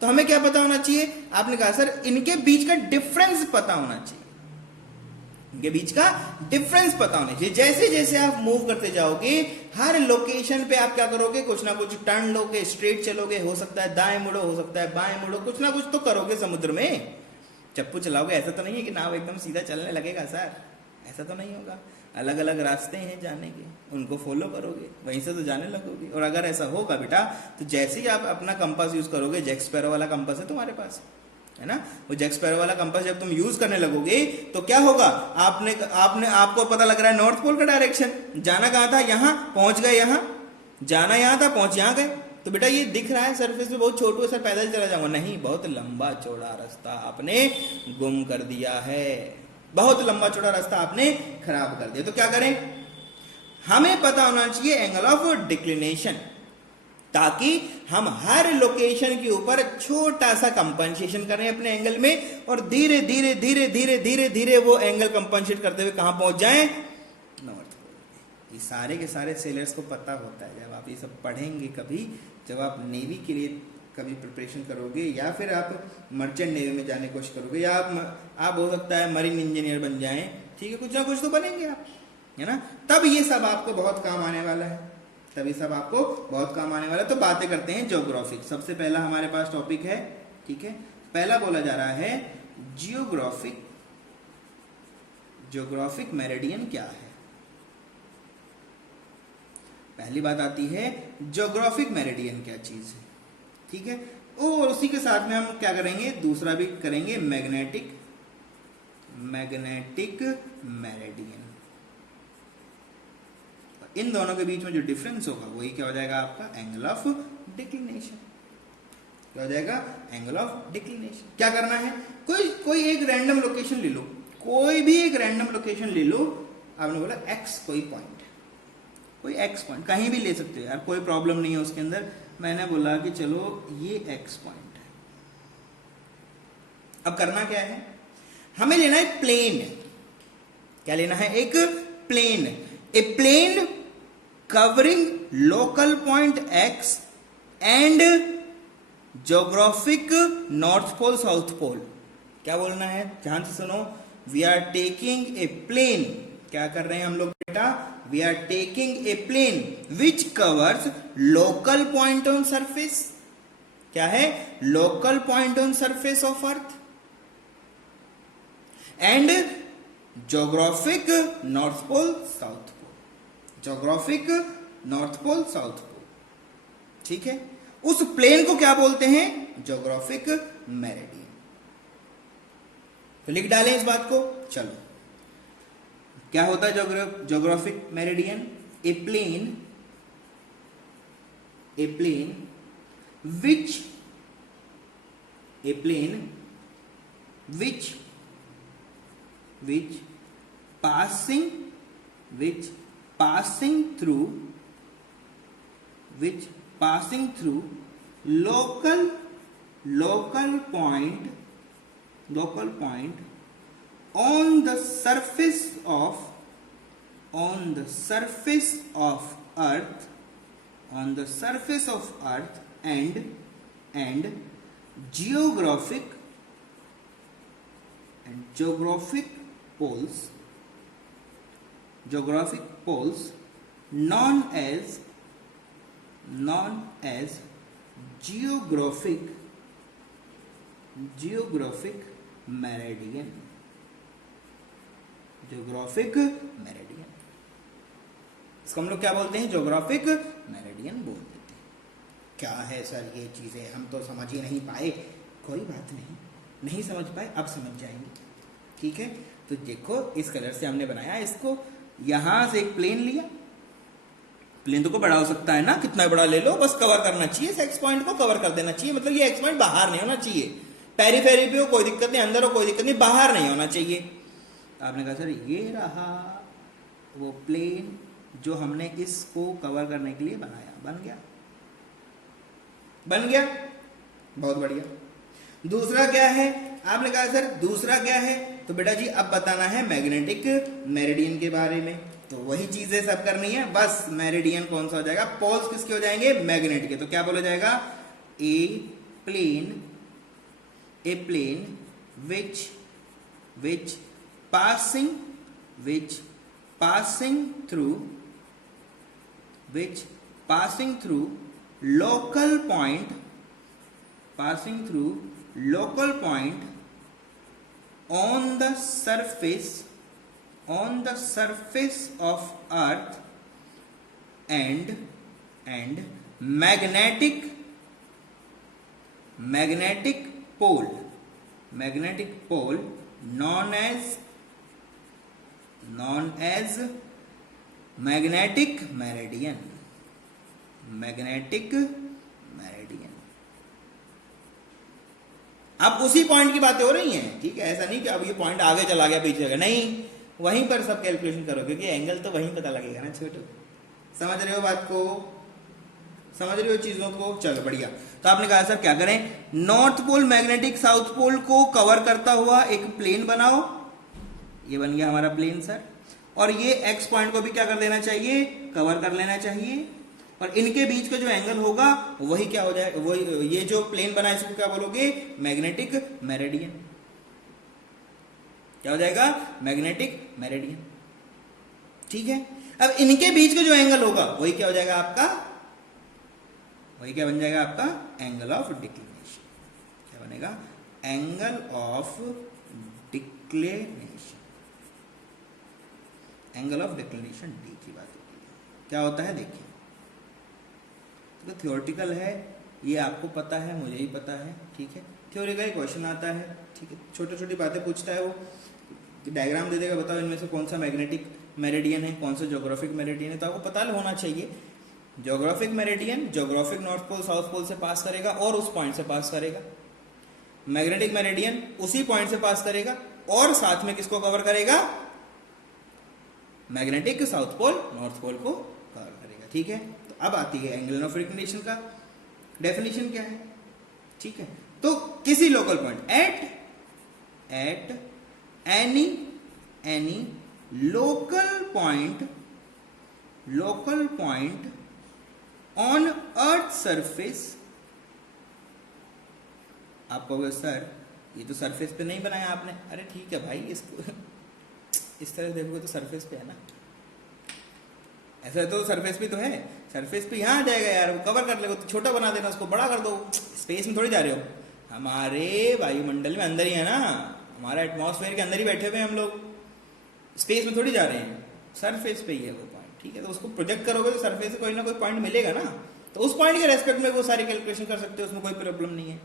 तो हमें क्या पता होना चाहिए? आपने कहा सर इनके बीच का डिफरेंस पता होना चाहिए, इनके बीच का डिफरेंस पता होना चाहिए। जैसे जैसे आप मूव करते जाओगे, हर लोकेशन पे आप क्या करोगे? कुछ ना कुछ टर्न लोगे, स्ट्रेट चलोगे, हो सकता है दाएं मुड़ो, हो सकता है बाएं मुड़ो, कुछ ना कुछ तो करोगे समुद्र में। चप्पू चलाओगे, ऐसा तो नहीं है कि नाव एकदम सीधा चलने लगेगा सर, ऐसा तो नहीं होगा। अलग अलग रास्ते हैं जाने के, उनको फॉलो करोगे, वहीं से तो जाने लगोगे। और अगर ऐसा होगा बेटा, तो जैसे ही आप अपना कंपास यूज करोगे, जैक स्पैरो वाला कंपास है तुम्हारे पास, है ना, वो जैक स्पैरो वाला कंपास जब तुम यूज करने लगोगे तो क्या होगा? आपको पता लग रहा है नॉर्थ पोल का डायरेक्शन, जाना कहां था? यहां, पहुंच गए यहां, जाना यहां था, पहुंच यहां गए। तो बेटा ये दिख रहा है सरफेस पे बहुत छोटू है सर, पैदल चला जाऊंगा, नहीं, बहुत लंबा चौड़ा रास्ता आपने गुम कर दिया है, बहुत लंबा चौड़ा रास्ता आपने खराब कर दिया। तो क्या करें? हमें पता होना चाहिए एंगल ऑफ डिक्लिनेशन, ताकि हम हर लोकेशन के ऊपर छोटा सा कंपनसेशन करें अपने एंगल में, और धीरे धीरे धीरे धीरे धीरे धीरे वो एंगल कंपनसेट करते हुए कहां पहुंच जाएं? North pole. ये सारे के सारे सेलर्स को पता होता है। जब आप ये सब पढ़ेंगे कभी, जब आप नेवी के लिए कभी प्रिपरेशन करोगे, या फिर आप मर्चेंट नेवी में जाने की कोशिश करोगे, या आप हो सकता है मरीन इंजीनियर बन जाएं, ठीक है, कुछ ना कुछ तो बनेंगे आप, है ना, तब ये सब आपको बहुत काम आने वाला है, तभी सब आपको बहुत काम आने वाला है। तो बातें करते हैं ज्योग्राफिक। सबसे पहला हमारे पास टॉपिक है, ठीक है, पहला बोला जा रहा है जियोग्राफिक। ज्योग्राफिक मेरिडियन क्या है? पहली बात आती है ज्योग्राफिक मेरिडियन क्या चीज है, ठीक है। और उसी के साथ में हम क्या करेंगे? दूसरा भी करेंगे, मैग्नेटिक मेरिडियन। इन दोनों के बीच में जो डिफरेंस होगा वही क्या हो जाएगा? आपका एंगल ऑफ डिक्लिनेशन। क्या हो जाएगा? Angle of declination. क्या करना है? कोई एक रैंडम लोकेशन ले लो, कोई भी एक रैंडम लोकेशन ले लो। आपने बोला एक्स कोई पॉइंट, कोई एक्स पॉइंट कहीं भी ले सकते हो यार, कोई प्रॉब्लम नहीं है उसके अंदर। मैंने बोला कि चलो ये एक्स पॉइंट है। अब करना क्या है? हमें लेना है प्लेन। क्या लेना है? एक plane. A plane covering local point x and geographic north pole south pole। क्या बोलना है? ध्यान से सुनो। We are taking a plane. क्या कर रहे हैं हम लोग बेटा? We are taking a plane which covers local point on surface. क्या है? Local point on surface of earth and geographic north pole south pole. Geographic north pole south pole, ठीक है। उस प्लेन को क्या बोलते हैं? Geographic meridian. तो लिख डालें इस बात को। चलो, क्या होता है geographic meridian? A plane which passing through local point on the surface of earth and geographic poles known as geographic meridian। इसको हम लोग क्या बोलते हैं? ज्योग्राफिक मेरिडियन बोल देते हैं। क्या है सर ये चीजें, हम तो समझ ही नहीं पाए। कोई बात नहीं समझ पाए, अब समझ जाएंगे, ठीक है। तो देखो, इस कलर से हमने बनाया इसको। यहां से एक प्लेन लिया, प्लेन तो को बड़ा हो सकता है ना, कितना बड़ा ले लो, बस कवर करना चाहिए, इस एक्स पॉइंट को कवर कर देना चाहिए, मतलब ये एक्स पॉइंट बाहर नहीं होना चाहिए, पेरीफेरी पे हो कोई दिक्कत नहीं, अंदर हो कोई दिक्कत नहीं, बाहर नहीं होना चाहिए। तो आपने कहा सर ये रहा वो प्लेन जो हमने इसको कवर करने के लिए बनाया, बन गया, बन गया, बहुत बढ़िया। दूसरा क्या है, आपने कहा सर दूसरा क्या है, तो बेटा जी अब बताना है मैग्नेटिक मेरिडियन के बारे में। तो वही चीजें सब करनी है, बस मेरिडियन कौन सा हो जाएगा, पोल्स किसके हो जाएंगे, मैग्नेट के। तो क्या बोला जाएगा, ए plane which passing through local point on the surface of earth and magnetic pole known as magnetic meridian। अब उसी पॉइंट की बातें हो रही हैं, ठीक है, ऐसा नहीं कि अब ये पॉइंट आगे चला गया पीछे गया, नहीं, वहीं पर सब कैलकुलेशन करो, क्योंकि एंगल तो वहीं पता लगेगा ना छोटू। समझ रहे हो बात को, समझ रहे हो चीजों को, चलो बढ़िया। तो आपने कहा सर क्या करें, north pole magnetic south pole को कवर करता हुआ एक प्लेन बनाओ, ये बन गया हमारा प्लेन सर, और ये एक्स पॉइंट को भी क्या कर देना चाहिए, कवर कर लेना चाहिए, और इनके बीच का जो एंगल होगा वही क्या हो जाए, वही ये जो प्लेन बना है इसको क्या बोलोगे, मैग्नेटिक मेरिडियन। क्या हो जाएगा, मैग्नेटिक मेरिडियन, ठीक है। अब इनके बीच का जो एंगल होगा वही क्या हो जाएगा आपका, वही क्या बन जाएगा आपका, एंगल ऑफ डिक्लिनेशन। क्या बनेगा, angle of declination, angle of declination D की बात होती है। क्या होता है देखिए, तो थियोरेटिकल है, ये आपको पता है, मुझे ही पता है, ठीक है। थ्योरी का क्वेश्चन आता है, ठीक है, छोटी छोटी बातें पूछता है वो, डायग्राम दे देगा, बताओ इनमें से कौन सा मैग्नेटिक मेरिडियन है, कौन सा ज्योग्राफिक मेरिडियन है, तो आपको पता होना चाहिए। Geographic meridian geographic north pole south pole से पास करेगा और उस पॉइंट से पास करेगा, मैग्नेटिक मेरिडियन उसी पॉइंट से पास करेगा और साथ में किसको कवर करेगा, magnetic south pole north pole को कवर करेगा, ठीक है। तो अब आती है एंगल ऑफ डिक्लिनेशन का डेफिनेशन क्या है, ठीक है। तो किसी local point at any local point on earth surface, आप कहोगे सर ये तो सरफेस पे नहीं बनाया आपने, अरे ठीक है भाई, इसको इस तरह देखोगे तो सरफेस पे है ना, ऐसा तो सरफेस पे तो है, सरफेस पे यहाँ आ जाएगा यार, वो कवर कर लेगा, तो छोटा बना देना, उसको बड़ा कर दो, स्पेस में थोड़ी जा रहे हो, हमारे वायुमंडल में अंदर ही है ना, हमारा एटमॉस्फेयर के अंदर ही बैठे हुए हैं हम लोग, स्पेस में थोड़ी जा रहे हैं, सरफेस पे ही है वो पॉइंट, ठीक है। तो उसको प्रोजेक्ट करोगे तो सरफेस से कोई ना कोई पॉइंट मिलेगा ना, तो उस पॉइंट के रेस्पेक्ट में वो सारी कैलकुलेशन कर सकते हो, उसमें कोई प्रॉब्लम नहीं है।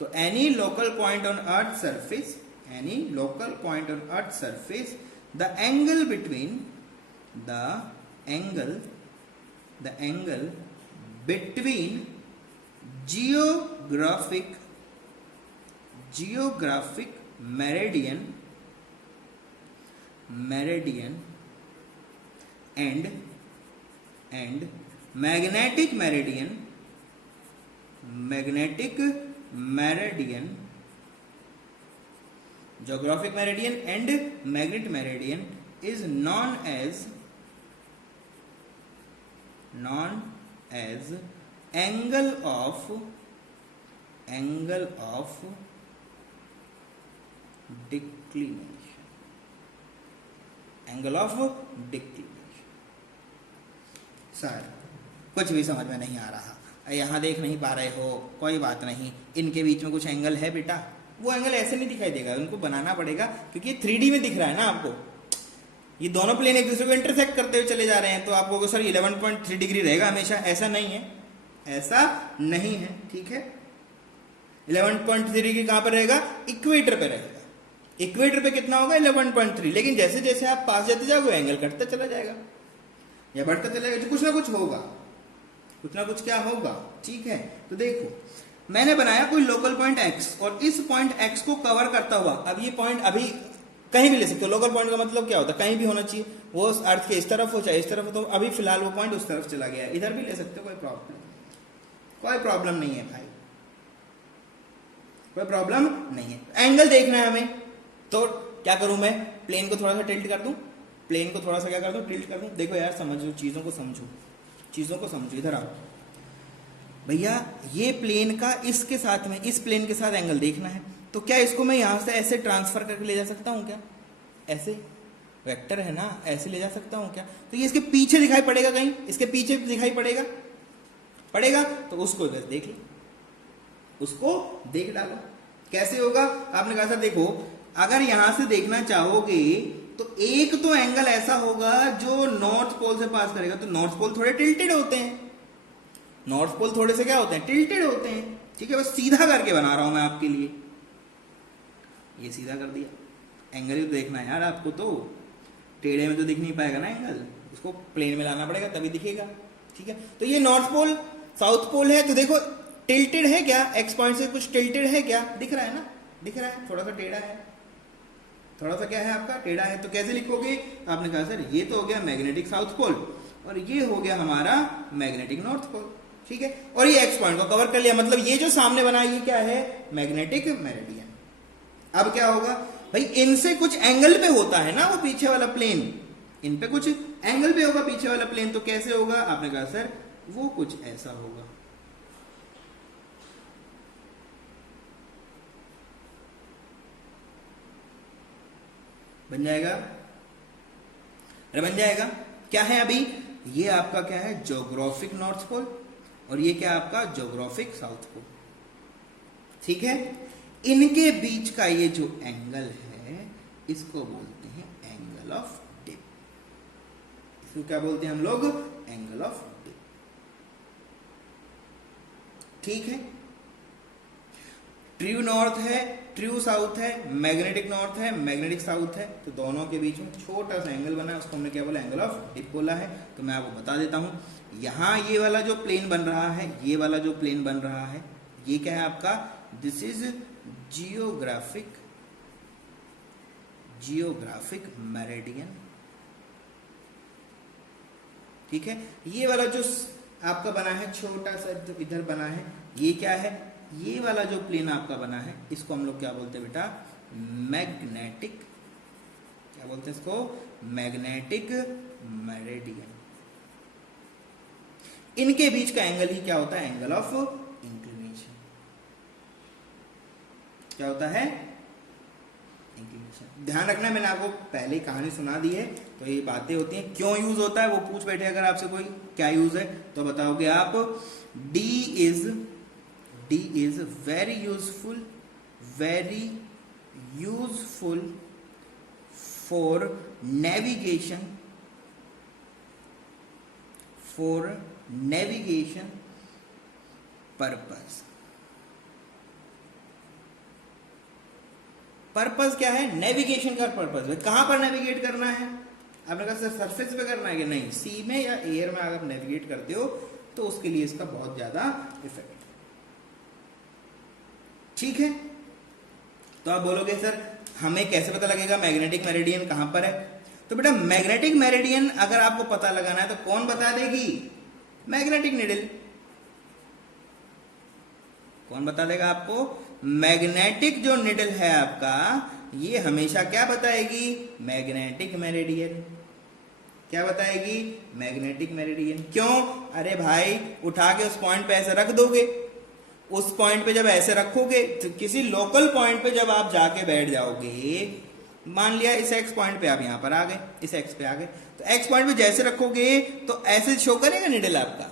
तो any local point on earth surface, any local point on earth surface, the angle between geographic meridian and magnetic meridian geographic meridian and magnetic meridian is known as angle of declination, angle of declination। Sir कुछ भी समझ में नहीं आ रहा, यहाँ देख नहीं पा रहे हो, कोई बात नहीं, इनके बीच में कुछ एंगल है बेटा, वो एंगल ऐसे नहीं दिखाई देगा, उनको बनाना पड़ेगा, क्योंकि ये 3D में दिख रहा है ना आपको, ये दोनों प्लेन एक दूसरे को इंटरसेक्ट करते हुए चले जा रहे हैं, तो आप कहोगे सर 11.3 डिग्री रहेगा हमेशा, ऐसा नहीं है, ऐसा नहीं है, ठीक है। 11.3 डिग्री कहां पर रहेगा, इक्वेटर पे रहेगा, इक्वेटर पे कितना होगा 11.3, लेकिन जैसे जैसे आप पास जाते जाओगे एंगल कटता चला जाएगा। या बढ़ता चलेगा, तो कुछ ना कुछ होगा, कुछ ना कुछ क्या होगा। ठीक है, तो देखो मैंने बनाया कोई लोकल पॉइंट x और इस पॉइंट x को कवर करता हुआ, अब ये पॉइंट अभी कहीं भी ले सकते हो। लोकल पॉइंट का मतलब क्या होता है, कहीं भी होना चाहिए, वो अर्थ के इस तरफ हो चाहे इस तरफ हो, तो अभी फिलहाल वो पॉइंट उस तरफ चला गया है, इधर भी ले सकते हो, कोई प्रॉब्लम नहीं है भाई, कोई प्रॉब्लम नहीं है। एंगल देखना है हमें, तो क्या करूं मैं, प्लेन को थोड़ा सा टिल्ट कर दूं, प्लेन को थोड़ा सा क्या कर दूं, टिल्ट कर दूं। देखो यार समझो, चीजों को समझो, चीजों को समझो, इधर आओ भैया, ये प्लेन का इसके साथ में, इस प्लेन के साथ एंगल देखना है, तो क्या इसको मैं यहां से ऐसे ट्रांसफर करके ले जा सकता हूं क्या, ऐसे वेक्टर है ना, ऐसे ले जा सकता हूं क्या, तो ये इसके पीछे दिखाई पड़ेगा, कहीं इसके पीछे दिखाई पड़ेगा, पड़ेगा, तो उसको बस देख लो, उसको देख डालो। कैसे होगा, आपने कहा सर देखो, अगर यहां से देखना चाहोगे तो एक तो एंगल ऐसा होगा जो नॉर्थ पोल से पास करेगा, तो नॉर्थ पोल थोड़े टिल्टेड होते हैं, नॉर्थ पोल थोड़े से क्या होते हैं, टिल्टेड होते हैं। ठीक है, बस सीधा करके बना रहा हूं मैं आपके लिए, ये सीधा कर दिया। एंगल ही तो देखना है यार आपको, तो टेढ़े में तो दिख नहीं पाएगा ना एंगल, उसको प्लेन में लाना पड़ेगा तभी दिखेगा। ठीक है, तो ये नॉर्थ पोल साउथ पोल है, तो देखो टिल्टेड है क्या, एक्स पॉइंट से कुछ टिल्टेड है क्या, दिख रहा है ना, दिख रहा है, थोड़ा सा टेढ़ा है, थोड़ा सा क्या है आपका, टेढ़ा है। तो कैसे लिखोगे, आपने कहा सर ये तो हो गया मैग्नेटिक साउथ पोल और ये हो गया हमारा मैग्नेटिक नॉर्थ पोल। ठीक है, और ये एक्स पॉइंट को कवर कर लिया, मतलब ये जो सामने बना ये क्या है, मैग्नेटिक मेरिडियन। अब क्या होगा भाई, इनसे कुछ एंगल पे होता है ना वो पीछे वाला प्लेन, इन पे कुछ एंगल पे होगा पीछे वाला प्लेन, तो कैसे होगा, आपने कहा सर वो कुछ ऐसा होगा। बन जाएगा, अरे बन जाएगा। क्या है अभी, ये आपका क्या है, ज्योग्राफिक नॉर्थ पोल और ये क्या आपका ज्योग्राफिक साउथ पोल। ठीक है, इनके बीच का ये जो एंगल है इसको बोलते हैं एंगल ऑफ डिप, इसको क्या बोलते हैं हम लोग, एंगल ऑफ डिप। ठीक है, ट्रू नॉर्थ है, ट्रू साउथ है, मैग्नेटिक नॉर्थ है, मैग्नेटिक साउथ है, तो दोनों के बीच में छोटा सा एंगल बना है, उसको हमने क्या बोला, एंगल ऑफ डिप बोला है। तो मैं आपको बता देता हूं, यहां ये वाला जो प्लेन बन रहा है, ये वाला जो प्लेन बन रहा है, ये क्या है आपका, दिस इज जियोग्राफिक मेरिडियन। ठीक है, ये वाला जो आपका बना है छोटा सा जो इधर बना है, ये क्या है, ये वाला जो प्लेन आपका बना है इसको हम लोग क्या बोलते हैं बेटा, मैग्नेटिक, क्या बोलते हैं इसको, मैग्नेटिक मेरिडियन। इनके बीच का एंगल ही क्या होता है, एंगल ऑफ इंक्लिनेशन। क्या होता है, इंक्लिनेशन। ध्यान रखना, मैंने आपको पहले कहानी सुना दी है, तो ये बातें होती हैं, क्यों यूज होता है वो पूछ बैठे अगर आपसे कोई, क्या यूज है तो बताओगे आप, D is very useful for navigation purpose। Purpose क्या है, नेविगेशन का पर्पस है। कहां पर नेविगेट करना है, आपने कहा सर सरफेस पे करना है कि नहीं, सी में या एयर में अगर नेविगेट करते हो तो उसके लिए इसका बहुत ज्यादा इफेक्ट। ठीक है, तो आप बोलोगे सर हमें कैसे पता लगेगा मैग्नेटिक मेरिडियन कहां पर है, तो बेटा मैग्नेटिक मेरिडियन अगर आपको पता लगाना है तो कौन बता देगी, मैग्नेटिक नीडल। कौन बता देगा आपको, मैग्नेटिक जो नीडल है आपका, ये हमेशा क्या बताएगी, मैग्नेटिक मेरिडियन। क्या बताएगी, मैग्नेटिक मेरिडियन। क्यों, अरे भाई उठा के उस पॉइंट पे ऐसे रख दोगे, उस पॉइंट पे जब ऐसे रखोगे तो किसी लोकल पॉइंट पे जब आप जाके बैठ जाओगे, मान लिया इस एक्स पॉइंट पे आप यहां पर आ गए, इस एक्स पे आ गए, तो एक्स पॉइंट पे जैसे रखोगे तो ऐसे शो करेगा निडल आपका,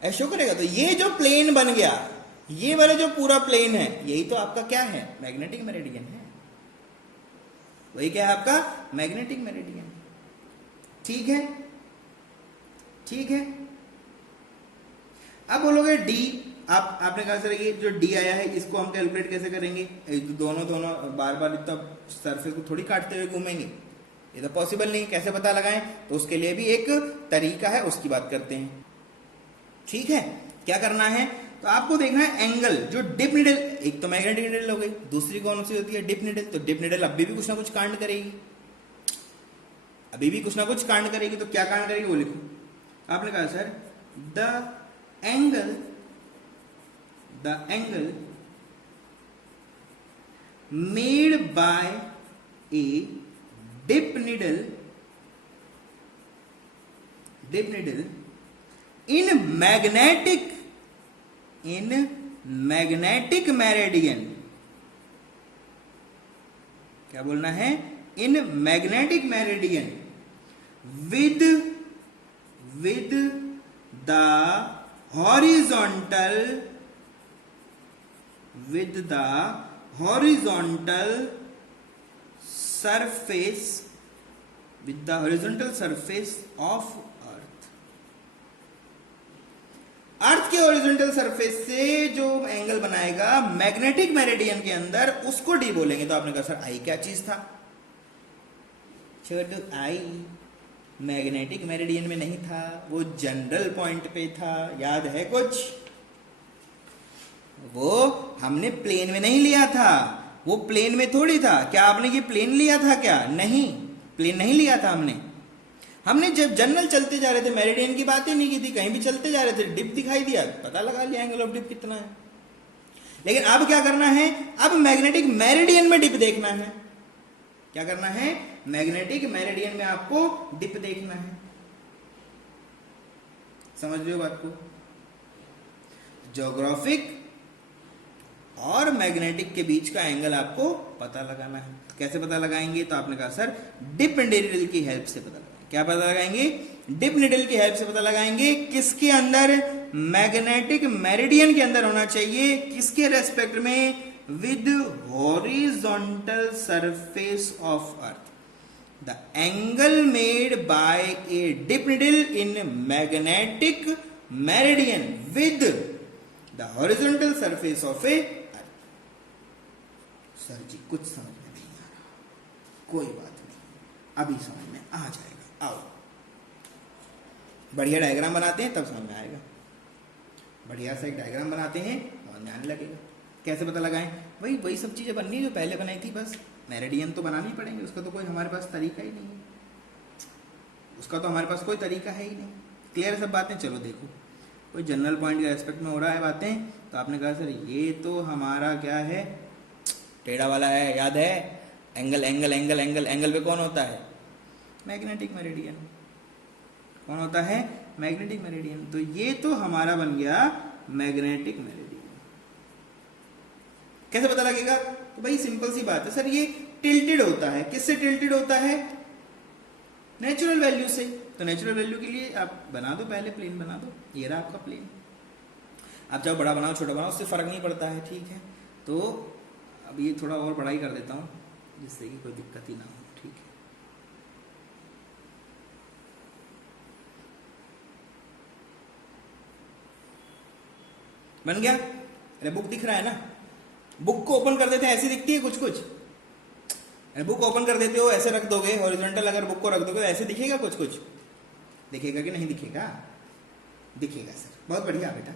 ऐसे शो करेगा। तो ये जो प्लेन बन गया, ये वाला जो पूरा प्लेन है, यही तो आपका क्या है, मैग्नेटिक मेरिडियन है। वही क्या है आपका, मैग्नेटिक मेरिडियन। ठीक है, ठीक है। अब बोलोगे डी, आपने कहा सर ये जो डी आया है इसको हम कैलकुलेट कैसे करेंगे, दोनों बार बार इतना सरफेस को थोड़ी काटते हुए घूमेंगे, ये तो पॉसिबल नहीं, कैसे पता लगाएं? तो उसके लिए भी एक तरीका है, उसकी बात करते हैं। ठीक है, क्या करना है? तो आपको देखना है एंगल जो डिप निडल, एक तो मैग्नेटिक निडल हो गई, दूसरी कौन सी होती है? Dip needle. तो डिप निडल अभी भी कुछ ना कुछ कांड करेगी, अभी भी कुछ ना कुछ कांड करेगी। तो क्या कांड करेगी वो लिखो। आपने कहा sir the angle made by a dip needle in magnetic meridian, क्या बोलना है? in magnetic meridian with the horizontal surface of अर्थ के हॉरिजॉन्टल सरफेस से जो एंगल बनाएगा मैग्नेटिक मेरिडियन के अंदर, उसको डी बोलेंगे। तो आपने कहा सर आई क्या चीज था? छोटू आई मैग्नेटिक मेरिडियन में नहीं था, वो जनरल पॉइंट पे था, याद है कुछ? वो हमने प्लेन में नहीं लिया था, वो प्लेन में थोड़ी था। क्या आपने ये प्लेन लिया था क्या? नहीं, प्लेन नहीं लिया था हमने जब जनरल चलते जा रहे थे, मेरिडियन की बात ही नहीं की थी, कहीं भी चलते जा रहे थे, डिप दिखाई दिया, पता लगा लिया एंगल ऑफ डिप कितना है। लेकिन अब क्या करना है? अब मैग्नेटिक मेरिडियन में डिप देखना है। क्या करना है? मैग्नेटिक मेरिडियन में आपको डिप देखना है। समझ रहे हो बात को? ज्योग्राफिक और मैग्नेटिक के बीच का एंगल आपको पता लगाना है। कैसे पता लगाएंगे? तो आपने कहा सर डिप निडल की हेल्प से पता लगाएंगे। क्या पता लगाएंगे? डिप निडल की हेल्प से पता लगाएंगे। किसके अंदर? मैग्नेटिक मेरिडियन के अंदर होना चाहिए। किसके रेस्पेक्ट में? With horizontal surface of earth. The angle made by a dip needle in magnetic meridian with the horizontal surface of a earth. Sir ji कुछ समझ में नहीं आ रहा, कोई बात नहीं, अभी समझ में आ जाएगा। आओ बढ़िया डायग्राम बनाते हैं, तब समझ में आएगा। बढ़िया सा एक डायग्राम बनाते हैं, समझ में आने लगेगा। कैसे पता लगाएं? वही सब चीजें बननी जो पहले बनाई थी, बस मेरिडियन तो बनानी पड़ेंगे, उसका तो कोई हमारे पास तरीका ही नहीं है, उसका तो हमारे पास कोई तरीका है ही नहीं। क्लियर सब बातें? चलो देखो, कोई जनरल पॉइंट के रेस्पेक्ट में हो रहा है बातें, तो आपने कहा सर ये तो हमारा क्या है? टेढ़ा वाला है, याद है? एंगल पे कौन होता है? Magnetic meridian. कौन होता है? Magnetic meridian. तो ये तो हमारा बन गया मैग्नेटिक मेरिडियन। कैसे पता लगेगा? तो भाई सिंपल सी बात है सर, ये टिल्टेड होता है। किससे टिल्टेड होता है? नेचुरल वैल्यू से। तो नेचुरल वैल्यू के लिए आप बना दो, पहले प्लेन बना दो। ये रहा आपका प्लेन। आप चाहे बड़ा बनाओ छोटा बनाओ, उससे फर्क नहीं पड़ता है। ठीक है, तो अब ये थोड़ा और बड़ा ही कर देता हूं, जिससे कि कोई दिक्कत ही ना हो। ठीक है, बन गया? अरे बुक दिख रहा है ना? बुक को ओपन कर देते हैं, ऐसी दिखती है कुछ कुछ। अरे बुक ओपन कर देते हो, ऐसे रख दोगे हॉरिजॉन्टल, अगर बुक को रख दोगे तो ऐसे दिखेगा कुछ कुछ? दिखेगा कि नहीं दिखेगा? दिखेगा सर, बहुत बढ़िया बेटा।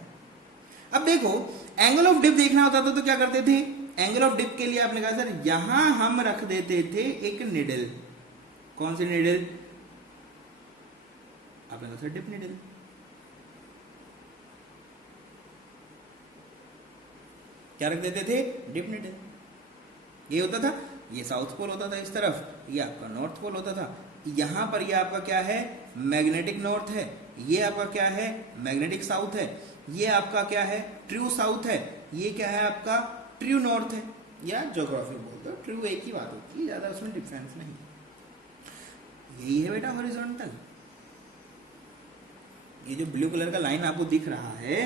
अब देखो, एंगल ऑफ डिप देखना होता था तो क्या करते थे? एंगल ऑफ डिप के लिए आपने कहा सर यहां हम रख देते थे एक निडल। कौन सी निडल? आपने कहा सर डिप निडल। क्या रख देते थे? Dip needle. ये होता था, ये साउथ पोल होता था इस तरफ, ये आपका नॉर्थ पोल होता था। यहां पर ये आपका क्या है? मैग्नेटिक नॉर्थ है। ये आपका क्या है? मैग्नेटिक साउथ है। ये आपका क्या है? ट्रू साउथ है। ये क्या है आपका? ट्रू नॉर्थ है। या ज्योग्राफी बोलते हो, ट्रू एक ही बात होती है, ज्यादा उसमें डिफरेंस नहीं। यही है बेटा हॉरिजॉन्टल। ये जो ब्लू कलर का लाइन आपको दिख रहा है,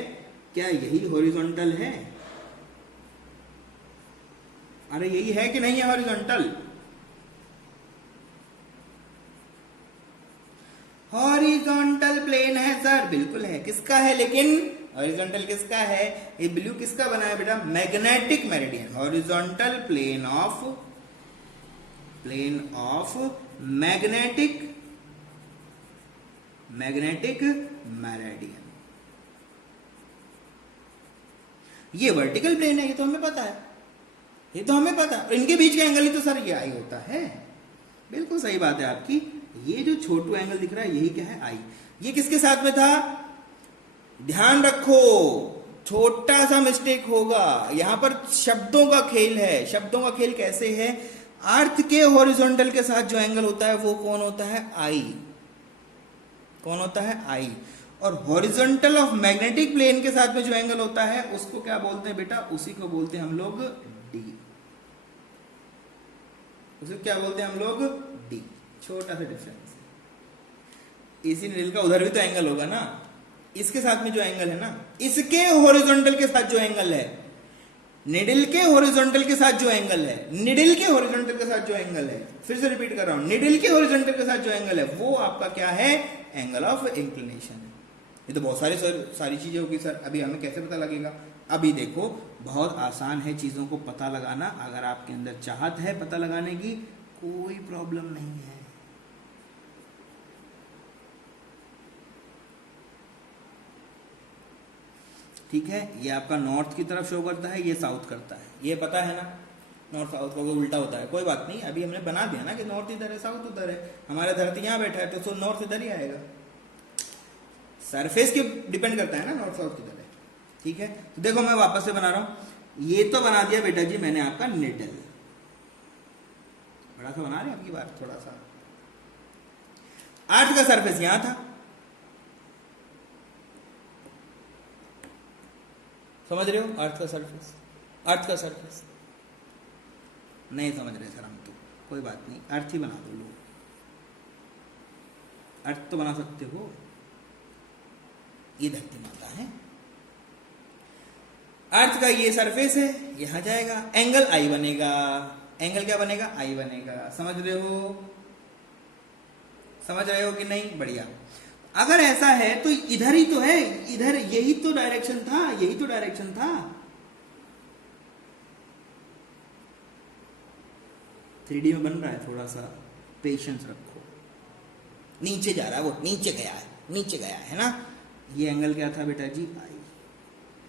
क्या यही हॉरिजॉन्टल है? अरे यही है कि नहीं है हॉरिजॉन्टल? हॉरिजॉन्टल प्लेन है सर, बिल्कुल है। किसका है लेकिन? हॉरिजॉन्टल किसका है? ये ब्लू किसका बना है बेटा? Magnetic meridian. Horizontal plane of magnetic meridian. ये वर्टिकल प्लेन है, ये तो हमें पता है, ये तो हमें पता है। इनके बीच का एंगल ही तो सर ये आई होता है। बिल्कुल सही बात है आपकी। ये जो छोटू एंगल दिख रहा है यही क्या है, आई। ये किसके साथ में था, ध्यान रखो, छोटा सा मिस्टेक होगा यहां पर। शब्दों का खेल है। शब्दों का खेल कैसे है, अर्थ के हॉरिजॉन्टल के साथ जो एंगल होता है वो कौन होता है, आई। कौन होता है, आई। और हॉरिजॉन्टल ऑफ मैग्नेटिक प्लेन के साथ में जो एंगल होता है उसको क्या बोलते हैं बेटा, उसी को बोलते हैं हम लोग डी। उसे क्या बोलते हैं हम लोग, डी। छोटा सा डिफरेंस। इसी नील का उधर भी तो एंगल होगा ना, इसके साथ में जो एंगल है ना, इसके हॉरिजॉन्टल के साथ जो एंगल है, निडल के हॉरिजॉन्टल के साथ जो एंगल है, निडल के हॉरिजॉन्टल के साथ जो एंगल है, फिर से रिपीट कर रहा हूं, निडल के हॉरिजॉन्टल के साथ जो एंगल है वो आपका क्या है, एंगल ऑफ इंक्लिनेशन है। ये तो बहुत सारी चीजें होगी सर, अभी हमें कैसे पता लगेगा। अभी देखो बहुत आसान है चीजों को पता लगाना, अगर आपके अंदर चाहत है पता लगाने की कोई प्रॉब्लम नहीं है। ठीक है, ये आपका नॉर्थ की तरफ शो करता है, ये साउथ करता है, ये पता है ना, नॉर्थ साउथ का उल्टा होता है। कोई बात नहीं, अभी हमने बना दिया ना कि नॉर्थ इधर है साउथ उधर है, हमारा धरती यहाँ बैठा है तो नॉर्थ इधर ही आएगा। सरफेस के डिपेंड करता है ना नॉर्थ साउथ किधर है। ठीक है, तो देखो मैं वापस से बना रहा हूं। ये तो बना दिया बेटा जी मैंने आपका निडल, बड़ा सा बना रहे आपकी बात थोड़ा सा। अर्थ का सरफेस यहां था, समझ रहे हो, अर्थ का सरफेस, अर्थ का सरफेस नहीं समझ रहे सर हम तो, कोई बात नहीं, अर्थ ही बना दो, लो अर्थ तो बना सकते हो। ये धरती माता है, अर्थ का ये सरफेस है, यहां जाएगा, एंगल आई बनेगा। एंगल क्या बनेगा, आई बनेगा। समझ रहे हो, समझ रहे हो कि नहीं, बढ़िया। अगर ऐसा है तो इधर ही तो है, इधर यही तो डायरेक्शन था, यही तो डायरेक्शन था। 3D में बन रहा है, थोड़ा सा पेशेंस रखो। नीचे जा रहा है वो, नीचे गया है, नीचे गया है ना। ये एंगल क्या था बेटा जी, आई।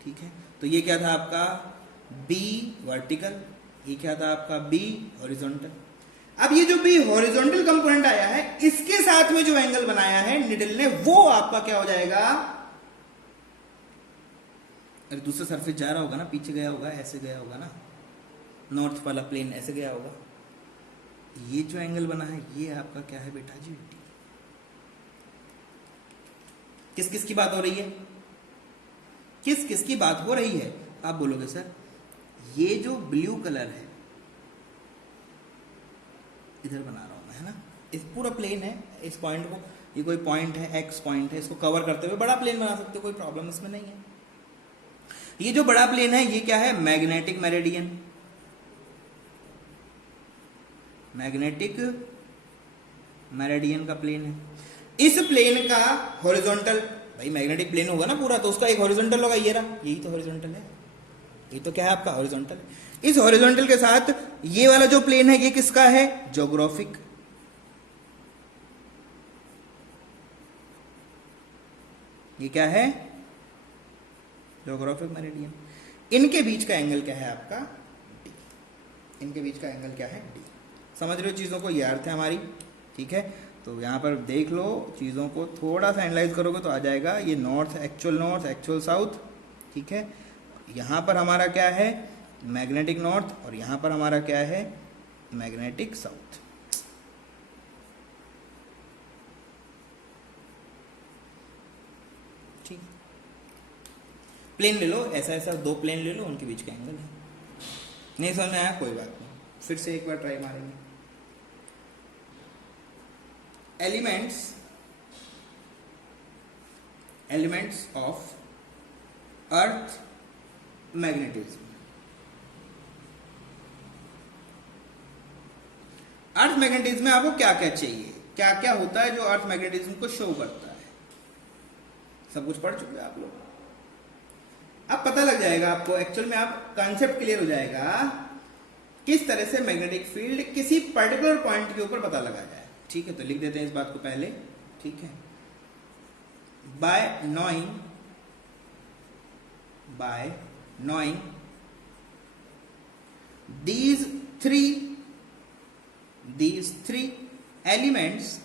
ठीक है, तो ये क्या था आपका बी वर्टिकल, ये क्या था आपका बी हॉरिजॉन्टल। अब ये जो भी हॉरिजॉन्टल कंपोनेंट आया है इसके साथ में जो एंगल बनाया है निडल ने, वो आपका क्या हो जाएगा, अरे दूसरा सरफेस जा रहा होगा ना, पीछे गया होगा, ऐसे गया होगा ना, नॉर्थ वाला प्लेन ऐसे गया होगा। ये जो एंगल बना है ये आपका क्या है बेटा जी, डी। किस किस की बात हो रही है, किस किस की बात हो रही है, आप बोलोगे सर ये जो ब्लू कलर है इधर बना रहा हूं मैं, है ना, इस पूरा प्लेन है, इस पॉइंट को, ये कोई पॉइंट है, एक्स पॉइंट है, इसको कवर करते हुए बड़ा प्लेन बना सकते हो, कोई प्रॉब्लम इसमें नहीं है। ये जो बड़ा प्लेन है ये क्या है, मैग्नेटिक मेरिडियन, मैग्नेटिक मेरिडियन का प्लेन है। इस प्लेन का हॉरिजॉन्टल, भाई मैग्नेटिक प्लेन होगा ना पूरा, तो उसका एक हॉरिजॉन्टल होगा, ये रहा, यही तो हॉरिजॉन्टल है, ये तो क्या है आपका हॉरिजॉन्टल। इस हॉरिजॉन्टल के साथ ये वाला जो प्लेन है ये किसका है, ज्योग्राफिक। ये क्या है, ज्योग्राफिक मेरिडियन। इनके बीच का एंगल क्या है आपका, डी। इनके बीच का एंगल क्या है, डी। समझ रहे हो चीजों को, ये अर्थ है हमारी। ठीक है, तो यहां पर देख लो चीजों को, थोड़ा सा एनालाइज करोगे तो आ जाएगा। ये नॉर्थ, एक्चुअल साउथ। ठीक है, यहां पर हमारा क्या है, मैग्नेटिक नॉर्थ, और यहां पर हमारा क्या है, मैग्नेटिक साउथ। ठीक, प्लेन ले लो, ऐसा ऐसा दो प्लेन ले लो, उनके बीच का एंगल है। नहीं समझ में आया, कोई बात नहीं, फिर से एक बार ट्राई मारेंगे। Elements of earth magnetism. Earth magnetism में आपको क्या क्या चाहिए, क्या क्या होता है जो अर्थ मैग्नेटिज्म को शो करता है, सब कुछ पढ़ चुके हैं आप लोग। अब पता लग जाएगा आपको, एक्चुअल में आप कॉन्सेप्ट क्लियर हो जाएगा किस तरह से मैग्नेटिक फील्ड किसी पर्टिकुलर पॉइंट के ऊपर पता लगा जाए। ठीक है, तो लिख देते हैं इस बात को पहले। ठीक है, bye knowing these three elements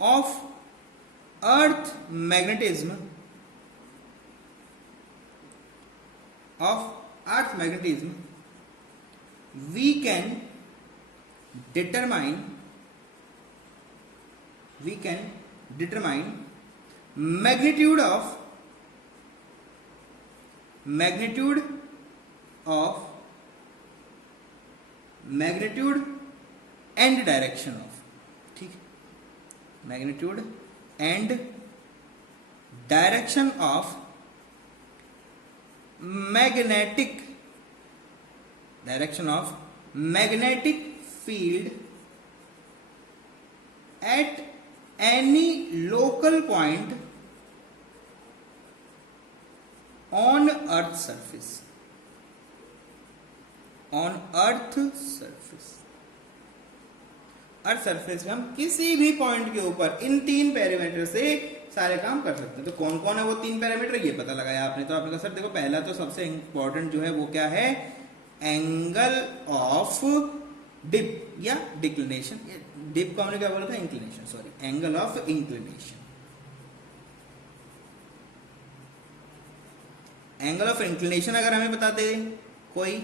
of earth magnetism we can determine magnitude and direction of, ठीक है, magnitude and direction of magnetic field at any local point on earth surface में हम किसी भी पॉइंट के ऊपर इन 3 पैरामीटर से सारे काम कर सकते हैं। तो कौन कौन है वो 3 पैरामीटर, ये पता लगाया आपने। तो आपने कहा सर देखो, पहला तो सबसे इंपॉर्टेंट जो है वो क्या है, एंगल ऑफ डिप या डिक्लिनेशन। डिप को हमने क्या बोला था, inclination, sorry, angle of inclination. Angle of inclination अगर हमें बता दे कोई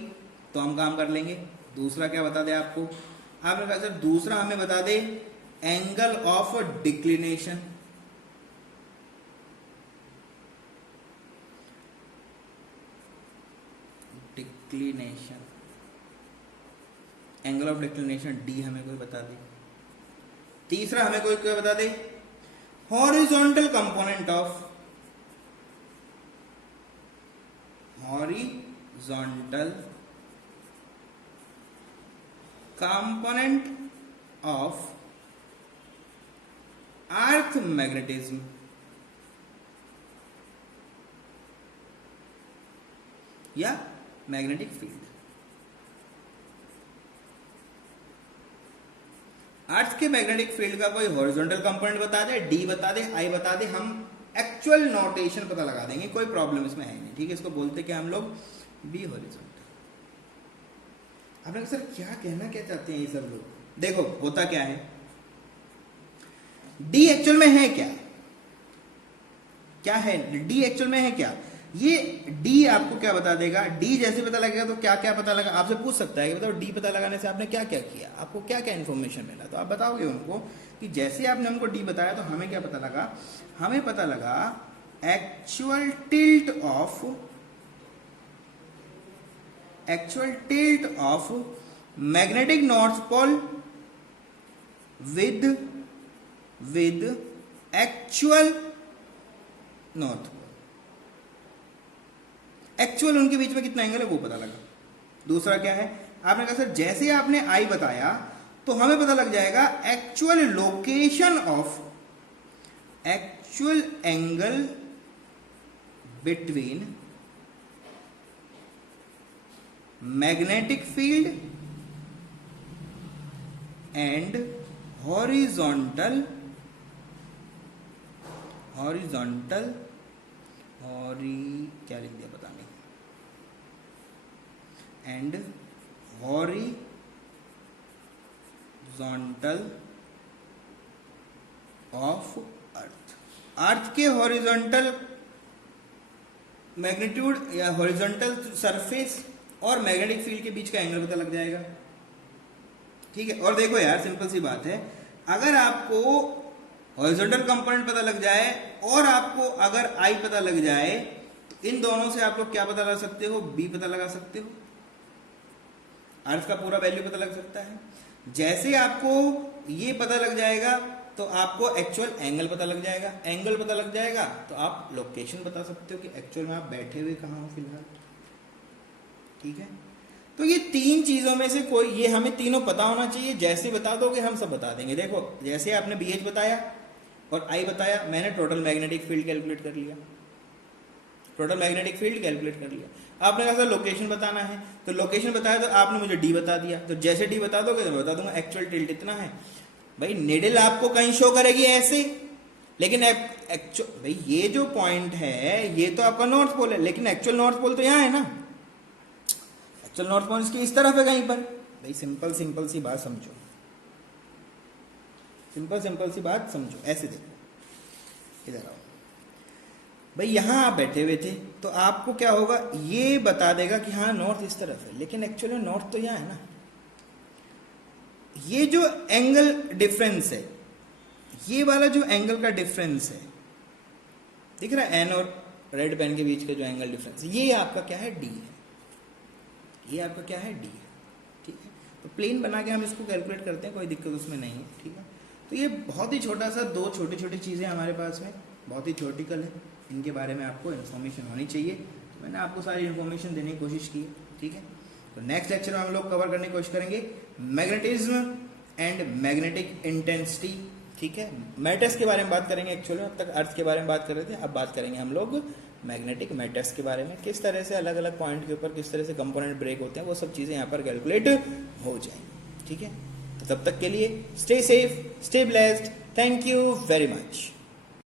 तो हम काम कर लेंगे। दूसरा क्या बता दे आपको, आपने कहा सर दूसरा हमें बता दे angle of declination. Angle of declination D हमें कोई बता दे। तीसरा हमें कोई बता दे horizontal component of earth magnetism या मैग्नेटिक फील्ड। अर्थ के मैग्नेटिक फील्ड का कोई हॉरिजॉन्टल कंपोनेंट बता दे, डी बता दे, आई बता दे, हम एक्चुअल नोटेशन पता लगा देंगे, कोई प्रॉब्लम इसमें है नहीं। ठीक है, इसको बोलते क्या हम लोग, बी हॉरिजॉन्टल। आपने कहा सर क्या कहना क्या चाहते हैं ये सब लोग। देखो होता क्या है, डी एक्चुअल में है क्या है डी एक्चुअल में है क्या, ये डी आपको क्या बता देगा। डी जैसे पता लगेगा तो क्या क्या पता लगा, आपसे पूछ सकता है कि बताओ डी पता लगाने से आपने क्या क्या किया, आपको क्या क्या इन्फॉर्मेशन मिला। तो आप बताओगे उनको कि जैसे आपने हमको डी बताया तो हमें क्या पता लगा, हमें पता लगा actual tilt of magnetic north pole with actual north pole. Actual उनके बीच में कितना एंगल है वो पता लगा। दूसरा क्या है, आपने कहा सर जैसे आपने आई बताया तो हमें पता लग जाएगा actual location of actual angle between magnetic field and horizontal क्या लिख दिया पता नहीं, एंड हॉरिजॉन्टल ऑफ अर्थ के हॉरिजॉन्टल मैग्नीट्यूड या हॉरिजॉन्टल सरफेस और मैग्नेटिक फील्ड के बीच का एंगल पता लग जाएगा। ठीक है, और देखो यार सिंपल सी बात है, अगर आपको हॉरिजॉन्टल कंपोनेंट पता लग जाए और आपको अगर आई पता लग जाए तो इन दोनों से आप लोग क्या पता लगा सकते हो, बी पता लगा सकते हो, अर्थ का पूरा वैल्यू पता लग सकता है। जैसे आपको ये पता लग जाएगा तो आपको एक्चुअल एंगल पता लग जाएगा, एंगल पता लग जाएगा तो आप लोकेशन बता सकते हो कि एक्चुअल में आप बैठे हुए कहाँ हो फिलहाल। ठीक है, तो ये 3 चीजों में से कोई, ये हमें तीनों पता होना चाहिए। जैसे बता दोगे हम सब बता देंगे। देखो जैसे आपने BH बताया और आई बताया, मैंने टोटल मैग्नेटिक फील्ड कैलकुलेट कर लिया। टोटल मैग्नेटिक फील्ड कैलकुलेट कर लिया। आपने कहा सर लोकेशन बताना है, तो लोकेशन बताया तो आपने मुझे डी बता दिया, तो जैसे डी बता दोगे तो मैं बता दूंगा एक्चुअल टिल्ट इतना है। भाई निडल आपको कहीं शो करेगी ऐसे, लेकिन एक्चुअल भाई ये जो पॉइंट है ये तो आपका नॉर्थ पोल है, लेकिन एक्चुअल नॉर्थ पोल तो यहाँ है ना, एक्चुअल नॉर्थ पोल इसकी इस तरफ है कहीं पर। भाई सिंपल सिंपल सी बात समझो, सिंपल सी बात समझो, ऐसे देखो इधर आओ भाई, यहां आप बैठे हुए थे तो आपको क्या होगा, ये बता देगा कि हाँ नॉर्थ इस तरफ है, लेकिन एक्चुअली नॉर्थ तो यहाँ है ना। ये जो एंगल डिफरेंस है, ये वाला जो एंगल का डिफरेंस है, दिख रहा है एन और रेड पेन के बीच का जो एंगल डिफरेंस है, ये आपका क्या है, डी है। ये आपका क्या है, डी है। ठीक है, तो प्लेन बना के हम इसको कैलकुलेट करते हैं, कोई दिक्कत उसमें नहीं है। ठीक है, तो ये बहुत ही छोटा सा, दो छोटी छोटी चीज़ें हमारे पास में बहुत ही थ्योरेटिकल है, इनके बारे में आपको इन्फॉर्मेशन होनी चाहिए। मैंने आपको सारी इन्फॉर्मेशन देने की कोशिश की है। ठीक है, तो नेक्स्ट लेक्चर में हम लोग कवर करने की कोशिश करेंगे मैग्नेटिज्म एंड मैग्नेटिक इंटेंसिटी। ठीक है, मैटर्स के बारे में बात करेंगे। एक्चुअली अब तक अर्थ के बारे में बात कर रहे थे, अब बात करेंगे हम लोग मैग्नेटिक मैटर्स के बारे में, किस तरह से अलग अलग पॉइंट के ऊपर किस तरह से कंपोनेंट ब्रेक होते हैं, वो सब चीज़ें यहाँ पर कैलकुलेट हो जाएंगी। ठीक है, तो तब तक के लिए stay safe, stay blessed, thank you very much.